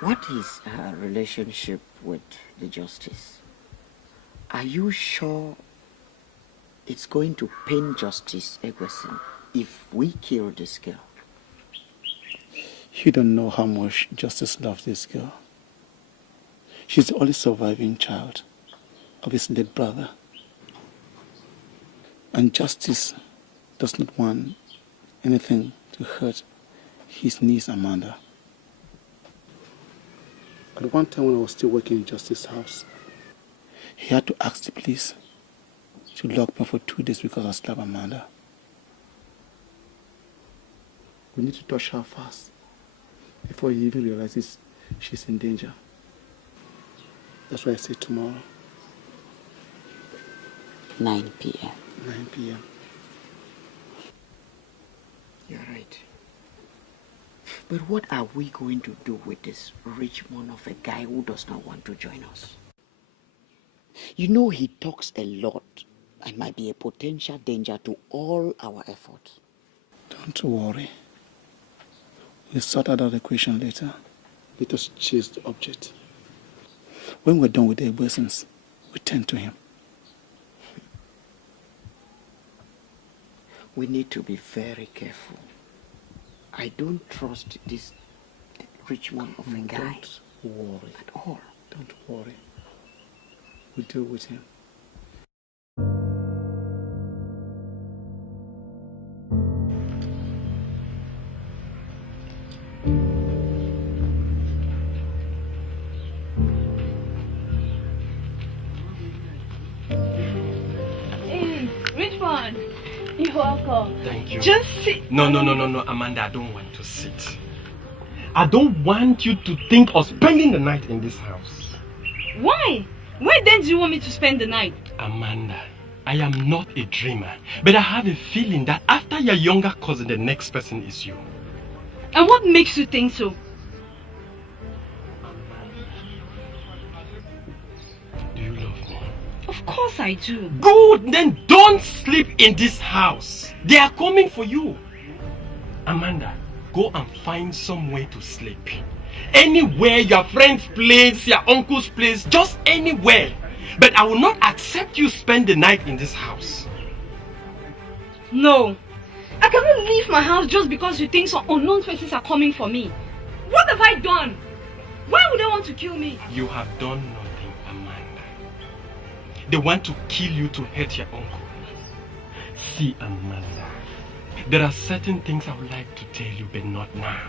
what is her relationship with the Justice? Are you sure it's going to pain Justice Egwuson if we kill this girl? You don't know how much Justice loves this girl. She's the only surviving child of his late brother. And Justice does not want anything to hurt his niece Amanda. At one time when I was still working in Justice's house, he had to ask the police to lock me for 2 days because I slapped Amanda. We need to touch her fast before he even realizes she's in danger. That's why I say tomorrow. 9 p.m. 9 p.m. You're right. But what are we going to do with this Richmond of a guy who does not want to join us? You know he talks a lot and might be a potential danger to all our efforts. Don't worry. We'll sort out that equation later. Let us chase the object. When we're done with the Egwusons, we turn to him. We need to be very careful. I don't trust this Richmond of a guy. Don't worry. At all. Don't worry. We'll deal with him. Hey, Richmond. You're welcome. Thank you. Just sit. No, Amanda, I don't want to sit. I don't want you to think of spending the night in this house. Why? Where then do you want me to spend the night? Amanda, I am not a dreamer, but I have a feeling that after your younger cousin, the next person is you. And what makes you think so? Do you love me? Of Of course I do. Good, then don't sleep in this house. They are coming for you. Amanda, go and find somewhere to sleep. Anywhere, your friend's place, your uncle's place, just anywhere. But I will not accept you spend the night in this house. No. I cannot leave my house just because you think some unknown faces are coming for me. What have I done? Why would they want to kill me? You have done nothing, Amanda. They want to kill you to hurt your uncle. See, Amanda, there are certain things I would like to tell you, but not now.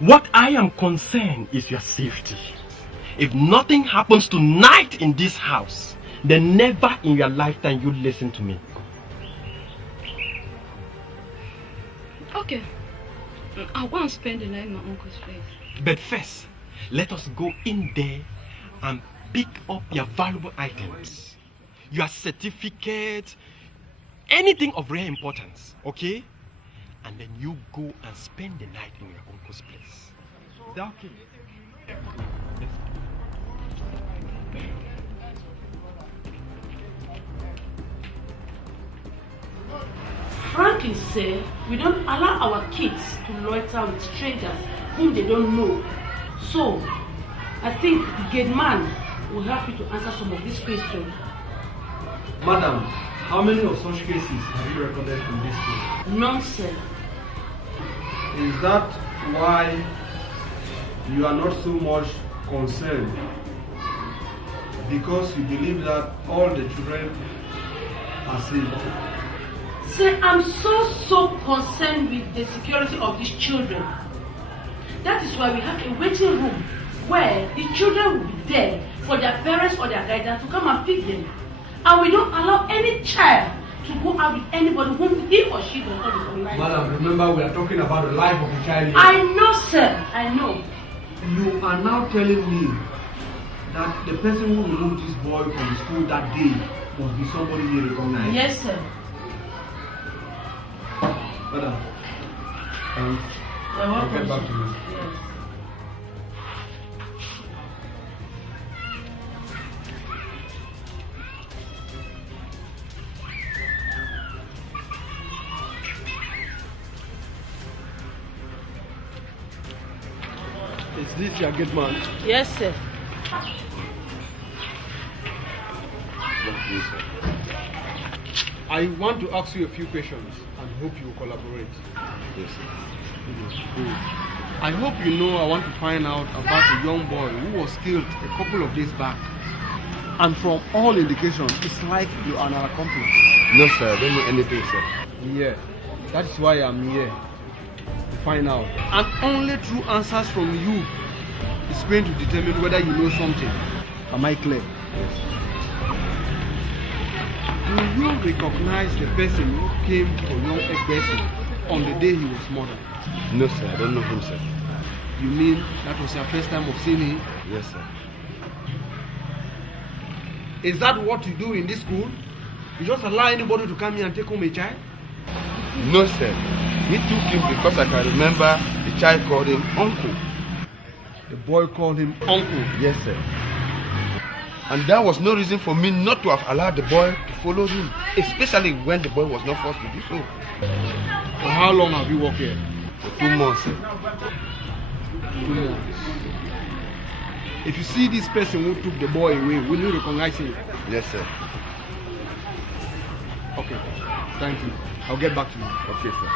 What I am concerned is your safety. If nothing happens tonight in this house, then never in your lifetime you listen to me. Okay. I'll go and spend the night in my uncle's place. But first, let us go in there and pick up your valuable items. Your certificate, anything of rare importance, okay? And then you go and spend the night in your uncle's place. Is that okay? Yes. Frankly, sir, we don't allow our kids to loiter with strangers whom they don't know. So, I think the gate man will help you to answer some of these questions. Madam, how many of such cases have you recorded in this case? None, sir. Is that why you are not so much concerned? Because you believe that all the children are safe? Sir, I'm so concerned with the security of these children. That is why we have a waiting room where the children will be there for their parents or their guardians to come and pick them. And we don't allow any child to go out with anybody whom he or she does not recognize. Madam, remember we are talking about the life of a child here. I know, sir. I know. You are now telling me that the person who removed this boy from the school that day must be somebody you recognize? Yes, sir. Madam, I'll get back to you. Yes. Is this your gate man? Yes, sir. I want to ask you a few questions and hope you will collaborate. Yes, sir. I hope you know I want to find out about a young boy who was killed a couple of days back. And from all indications, it's like you are an accomplice. No, sir. I don't know anything, sir. Yeah, that is why I'm here. To find out. And only true answers from you is going to determine whether you know something. Am I clear? Yes. Do you recognize the person who came for young Epie on the day he was murdered? No, sir. I don't know him, sir. You mean that was your first time of seeing him? Yes, sir. Is that what you do in this school? You just allow anybody to come here and take home a child? No, sir. He took him because I can remember the child called him uncle. The boy called him uncle? Yes, sir. And that was no reason for me not to have allowed the boy to follow him, especially when the boy was not forced to do so. For how long have you worked here? For 2 months, sir. 2 months. If you see this person who took the boy away, will you recognize him? Yes, sir. Okay. Thank you. I'll get back to you. Okay, sir.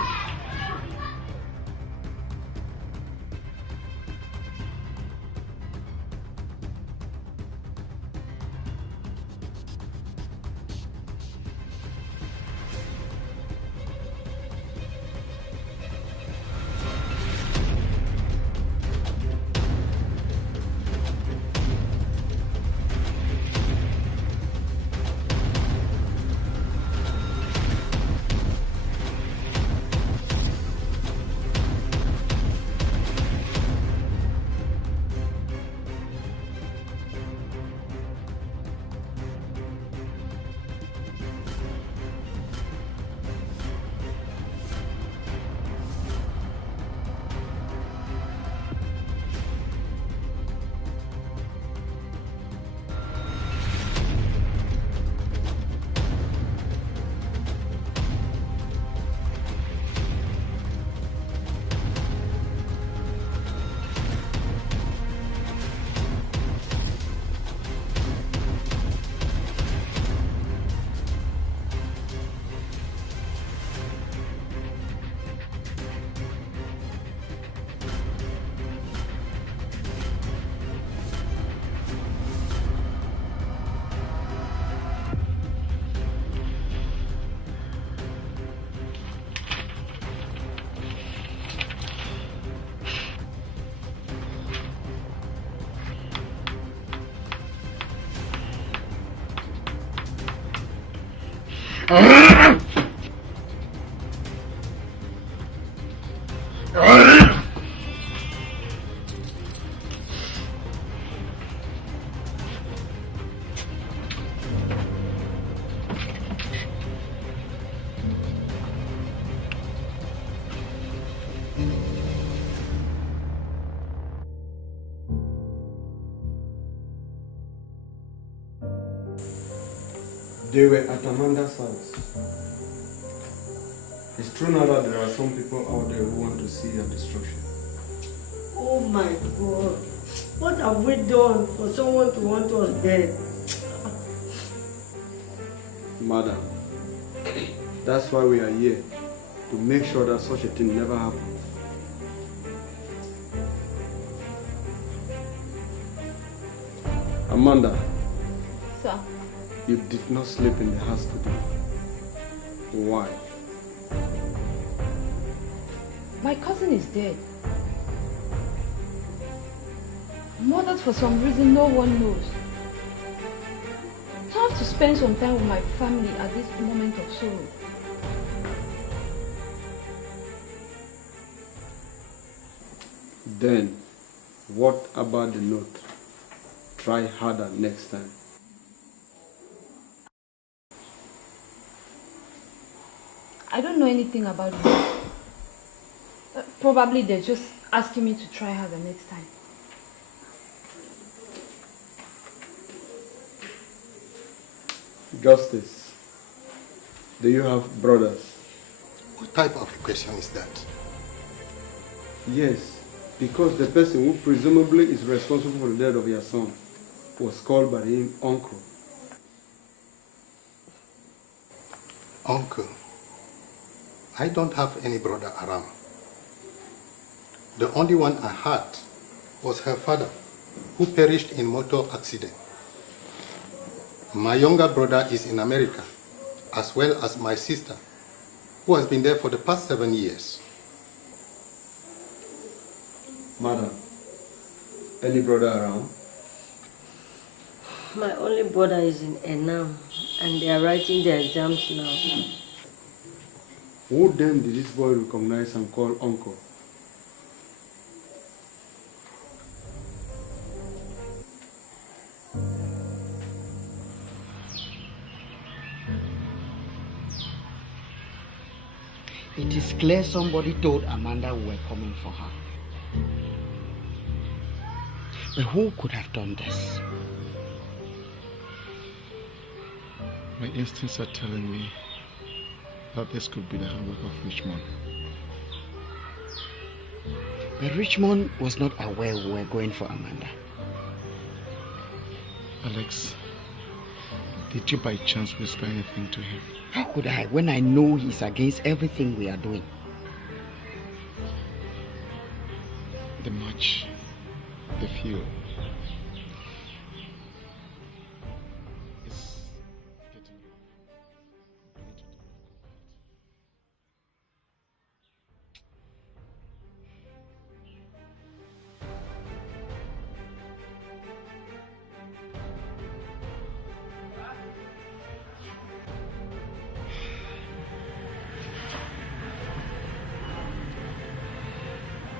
They were at Amanda's house. It's true now that there are some people out there who want to see her destruction. Oh my God. What have we done for someone to want us dead? Madam, that's why we are here, to make sure that such a thing never happens. Amanda. Sir. You did not sleep in the house today. Why? My cousin is dead. Murdered for some reason no one knows. I have to spend some time with my family at this moment of sorrow. Then, what about the note? Try harder next time. I don't know anything about it. Probably they're just asking me to try harder next time. Justice, do you have brothers? What type of question is that? Yes, because the person who presumably is responsible for the death of your son was called by him uncle. Uncle? I don't have any brother around. The only one I had was her father, who perished in motor accident. My younger brother is in America, as well as my sister, who has been there for the past 7 years. Madam, any brother around? My only brother is in Enam, and they are writing their exams now. Who then did this boy recognize and call uncle? It is clear somebody told Amanda we were coming for her. But who could have done this? My instincts are telling me that this could be the handwork of Richmond. But Richmond was not aware we were going for Amanda. Alex, did you by chance whisper anything to him? How could I, when I know he's against everything we are doing? The match, the fuel.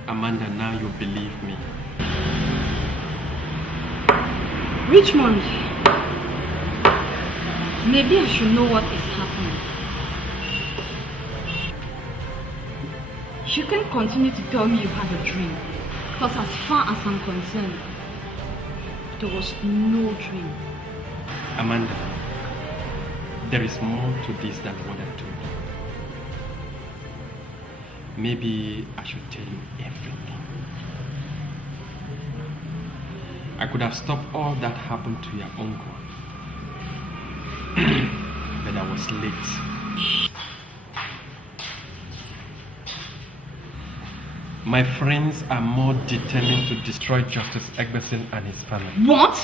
Amanda, now you believe me. Richmond, maybe I should know what is happening. You can continue to tell me you had a dream, because as far as I'm concerned, there was no dream. Amanda, there is more to this than what I told you. Maybe I should tell you everything. I could have stopped all that happened to your uncle. But I was late. My friends are more determined to destroy Justice Egberson and his family. What?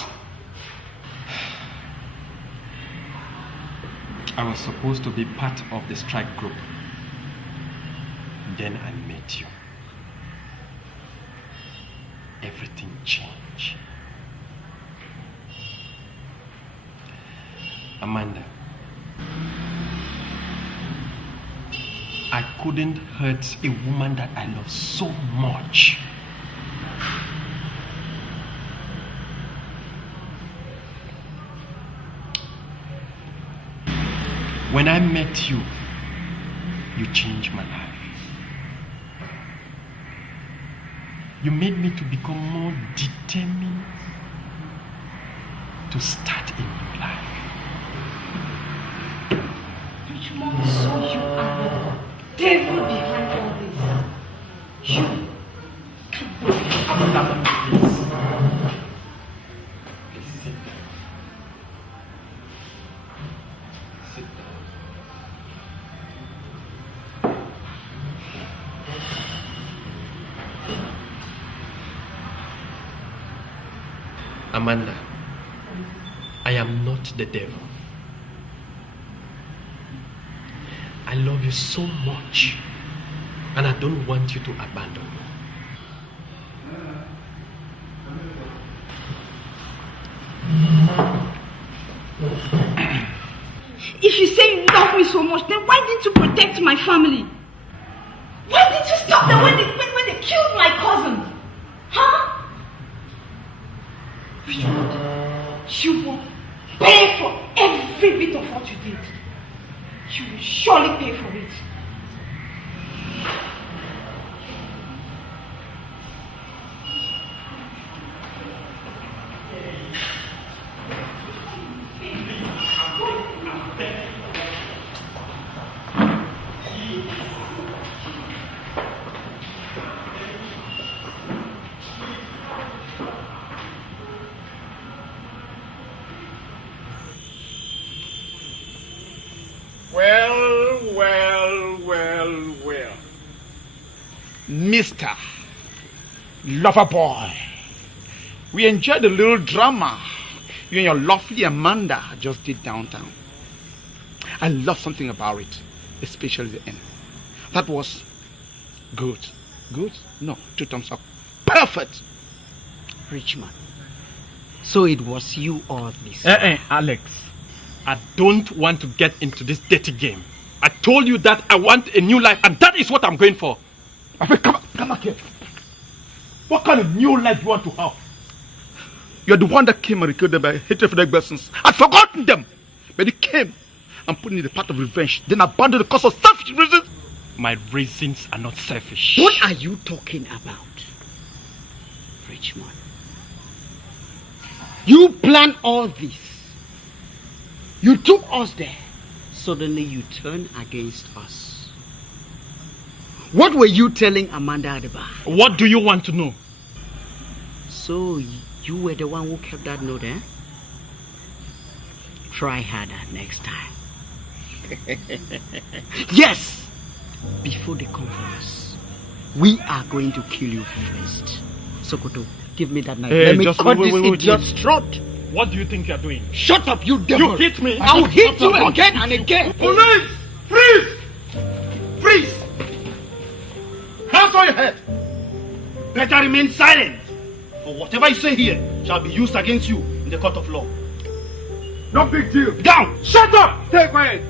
I was supposed to be part of the strike group. Then I met you. Everything changed. Amanda, couldn't hurt a woman that I love so much. When I met you, you changed my life. You made me to become more determined to start a new life. Richmond, so you are the devil behind all this. You Amanda, I am not the devil. I love you so much, and I don't want you to abandon me. If you say you love me so much, then why didn't you protect my family? Why didn't you stop them when they killed my cousin? Huh? You will pay for every bit of what you did. You will surely pay for it. Well. Mr. Loverboy, we enjoyed the little drama you and your lovely Amanda just did downtown. I love something about it, especially the end. That was good. Good? No, 2 thumbs up. Perfect! Richmond, so it was you all this. Alex, I don't want to get into this dirty game. I told you that I want a new life, and that is what I'm going for. Come back here. What kind of new life do you want to have? You're the one that came and killed them by hatred for their persons. I'd forgotten them. But he came and put in the path of revenge, then abandoned the cause of selfish reasons. My reasons are not selfish. What are you talking about, Richmond? You planned all this. You took us there. Suddenly you turn against us. What were you telling Amanda at the bar? What do you want to know? So you were the one who kept that note, eh? Try harder next time. Yes! Before they come for us, we are going to kill you first. Sokoto, give me that knife. Hey, let me cut this idiot's throat. What do you think you're doing? Shut up, you devil! You hit me! I'll hit you again and again! Police! Freeze! Freeze! Hands on your head! Better remain silent, or whatever you say here shall be used against you in the court of law. No big deal. Down! Shut up! Stay quiet!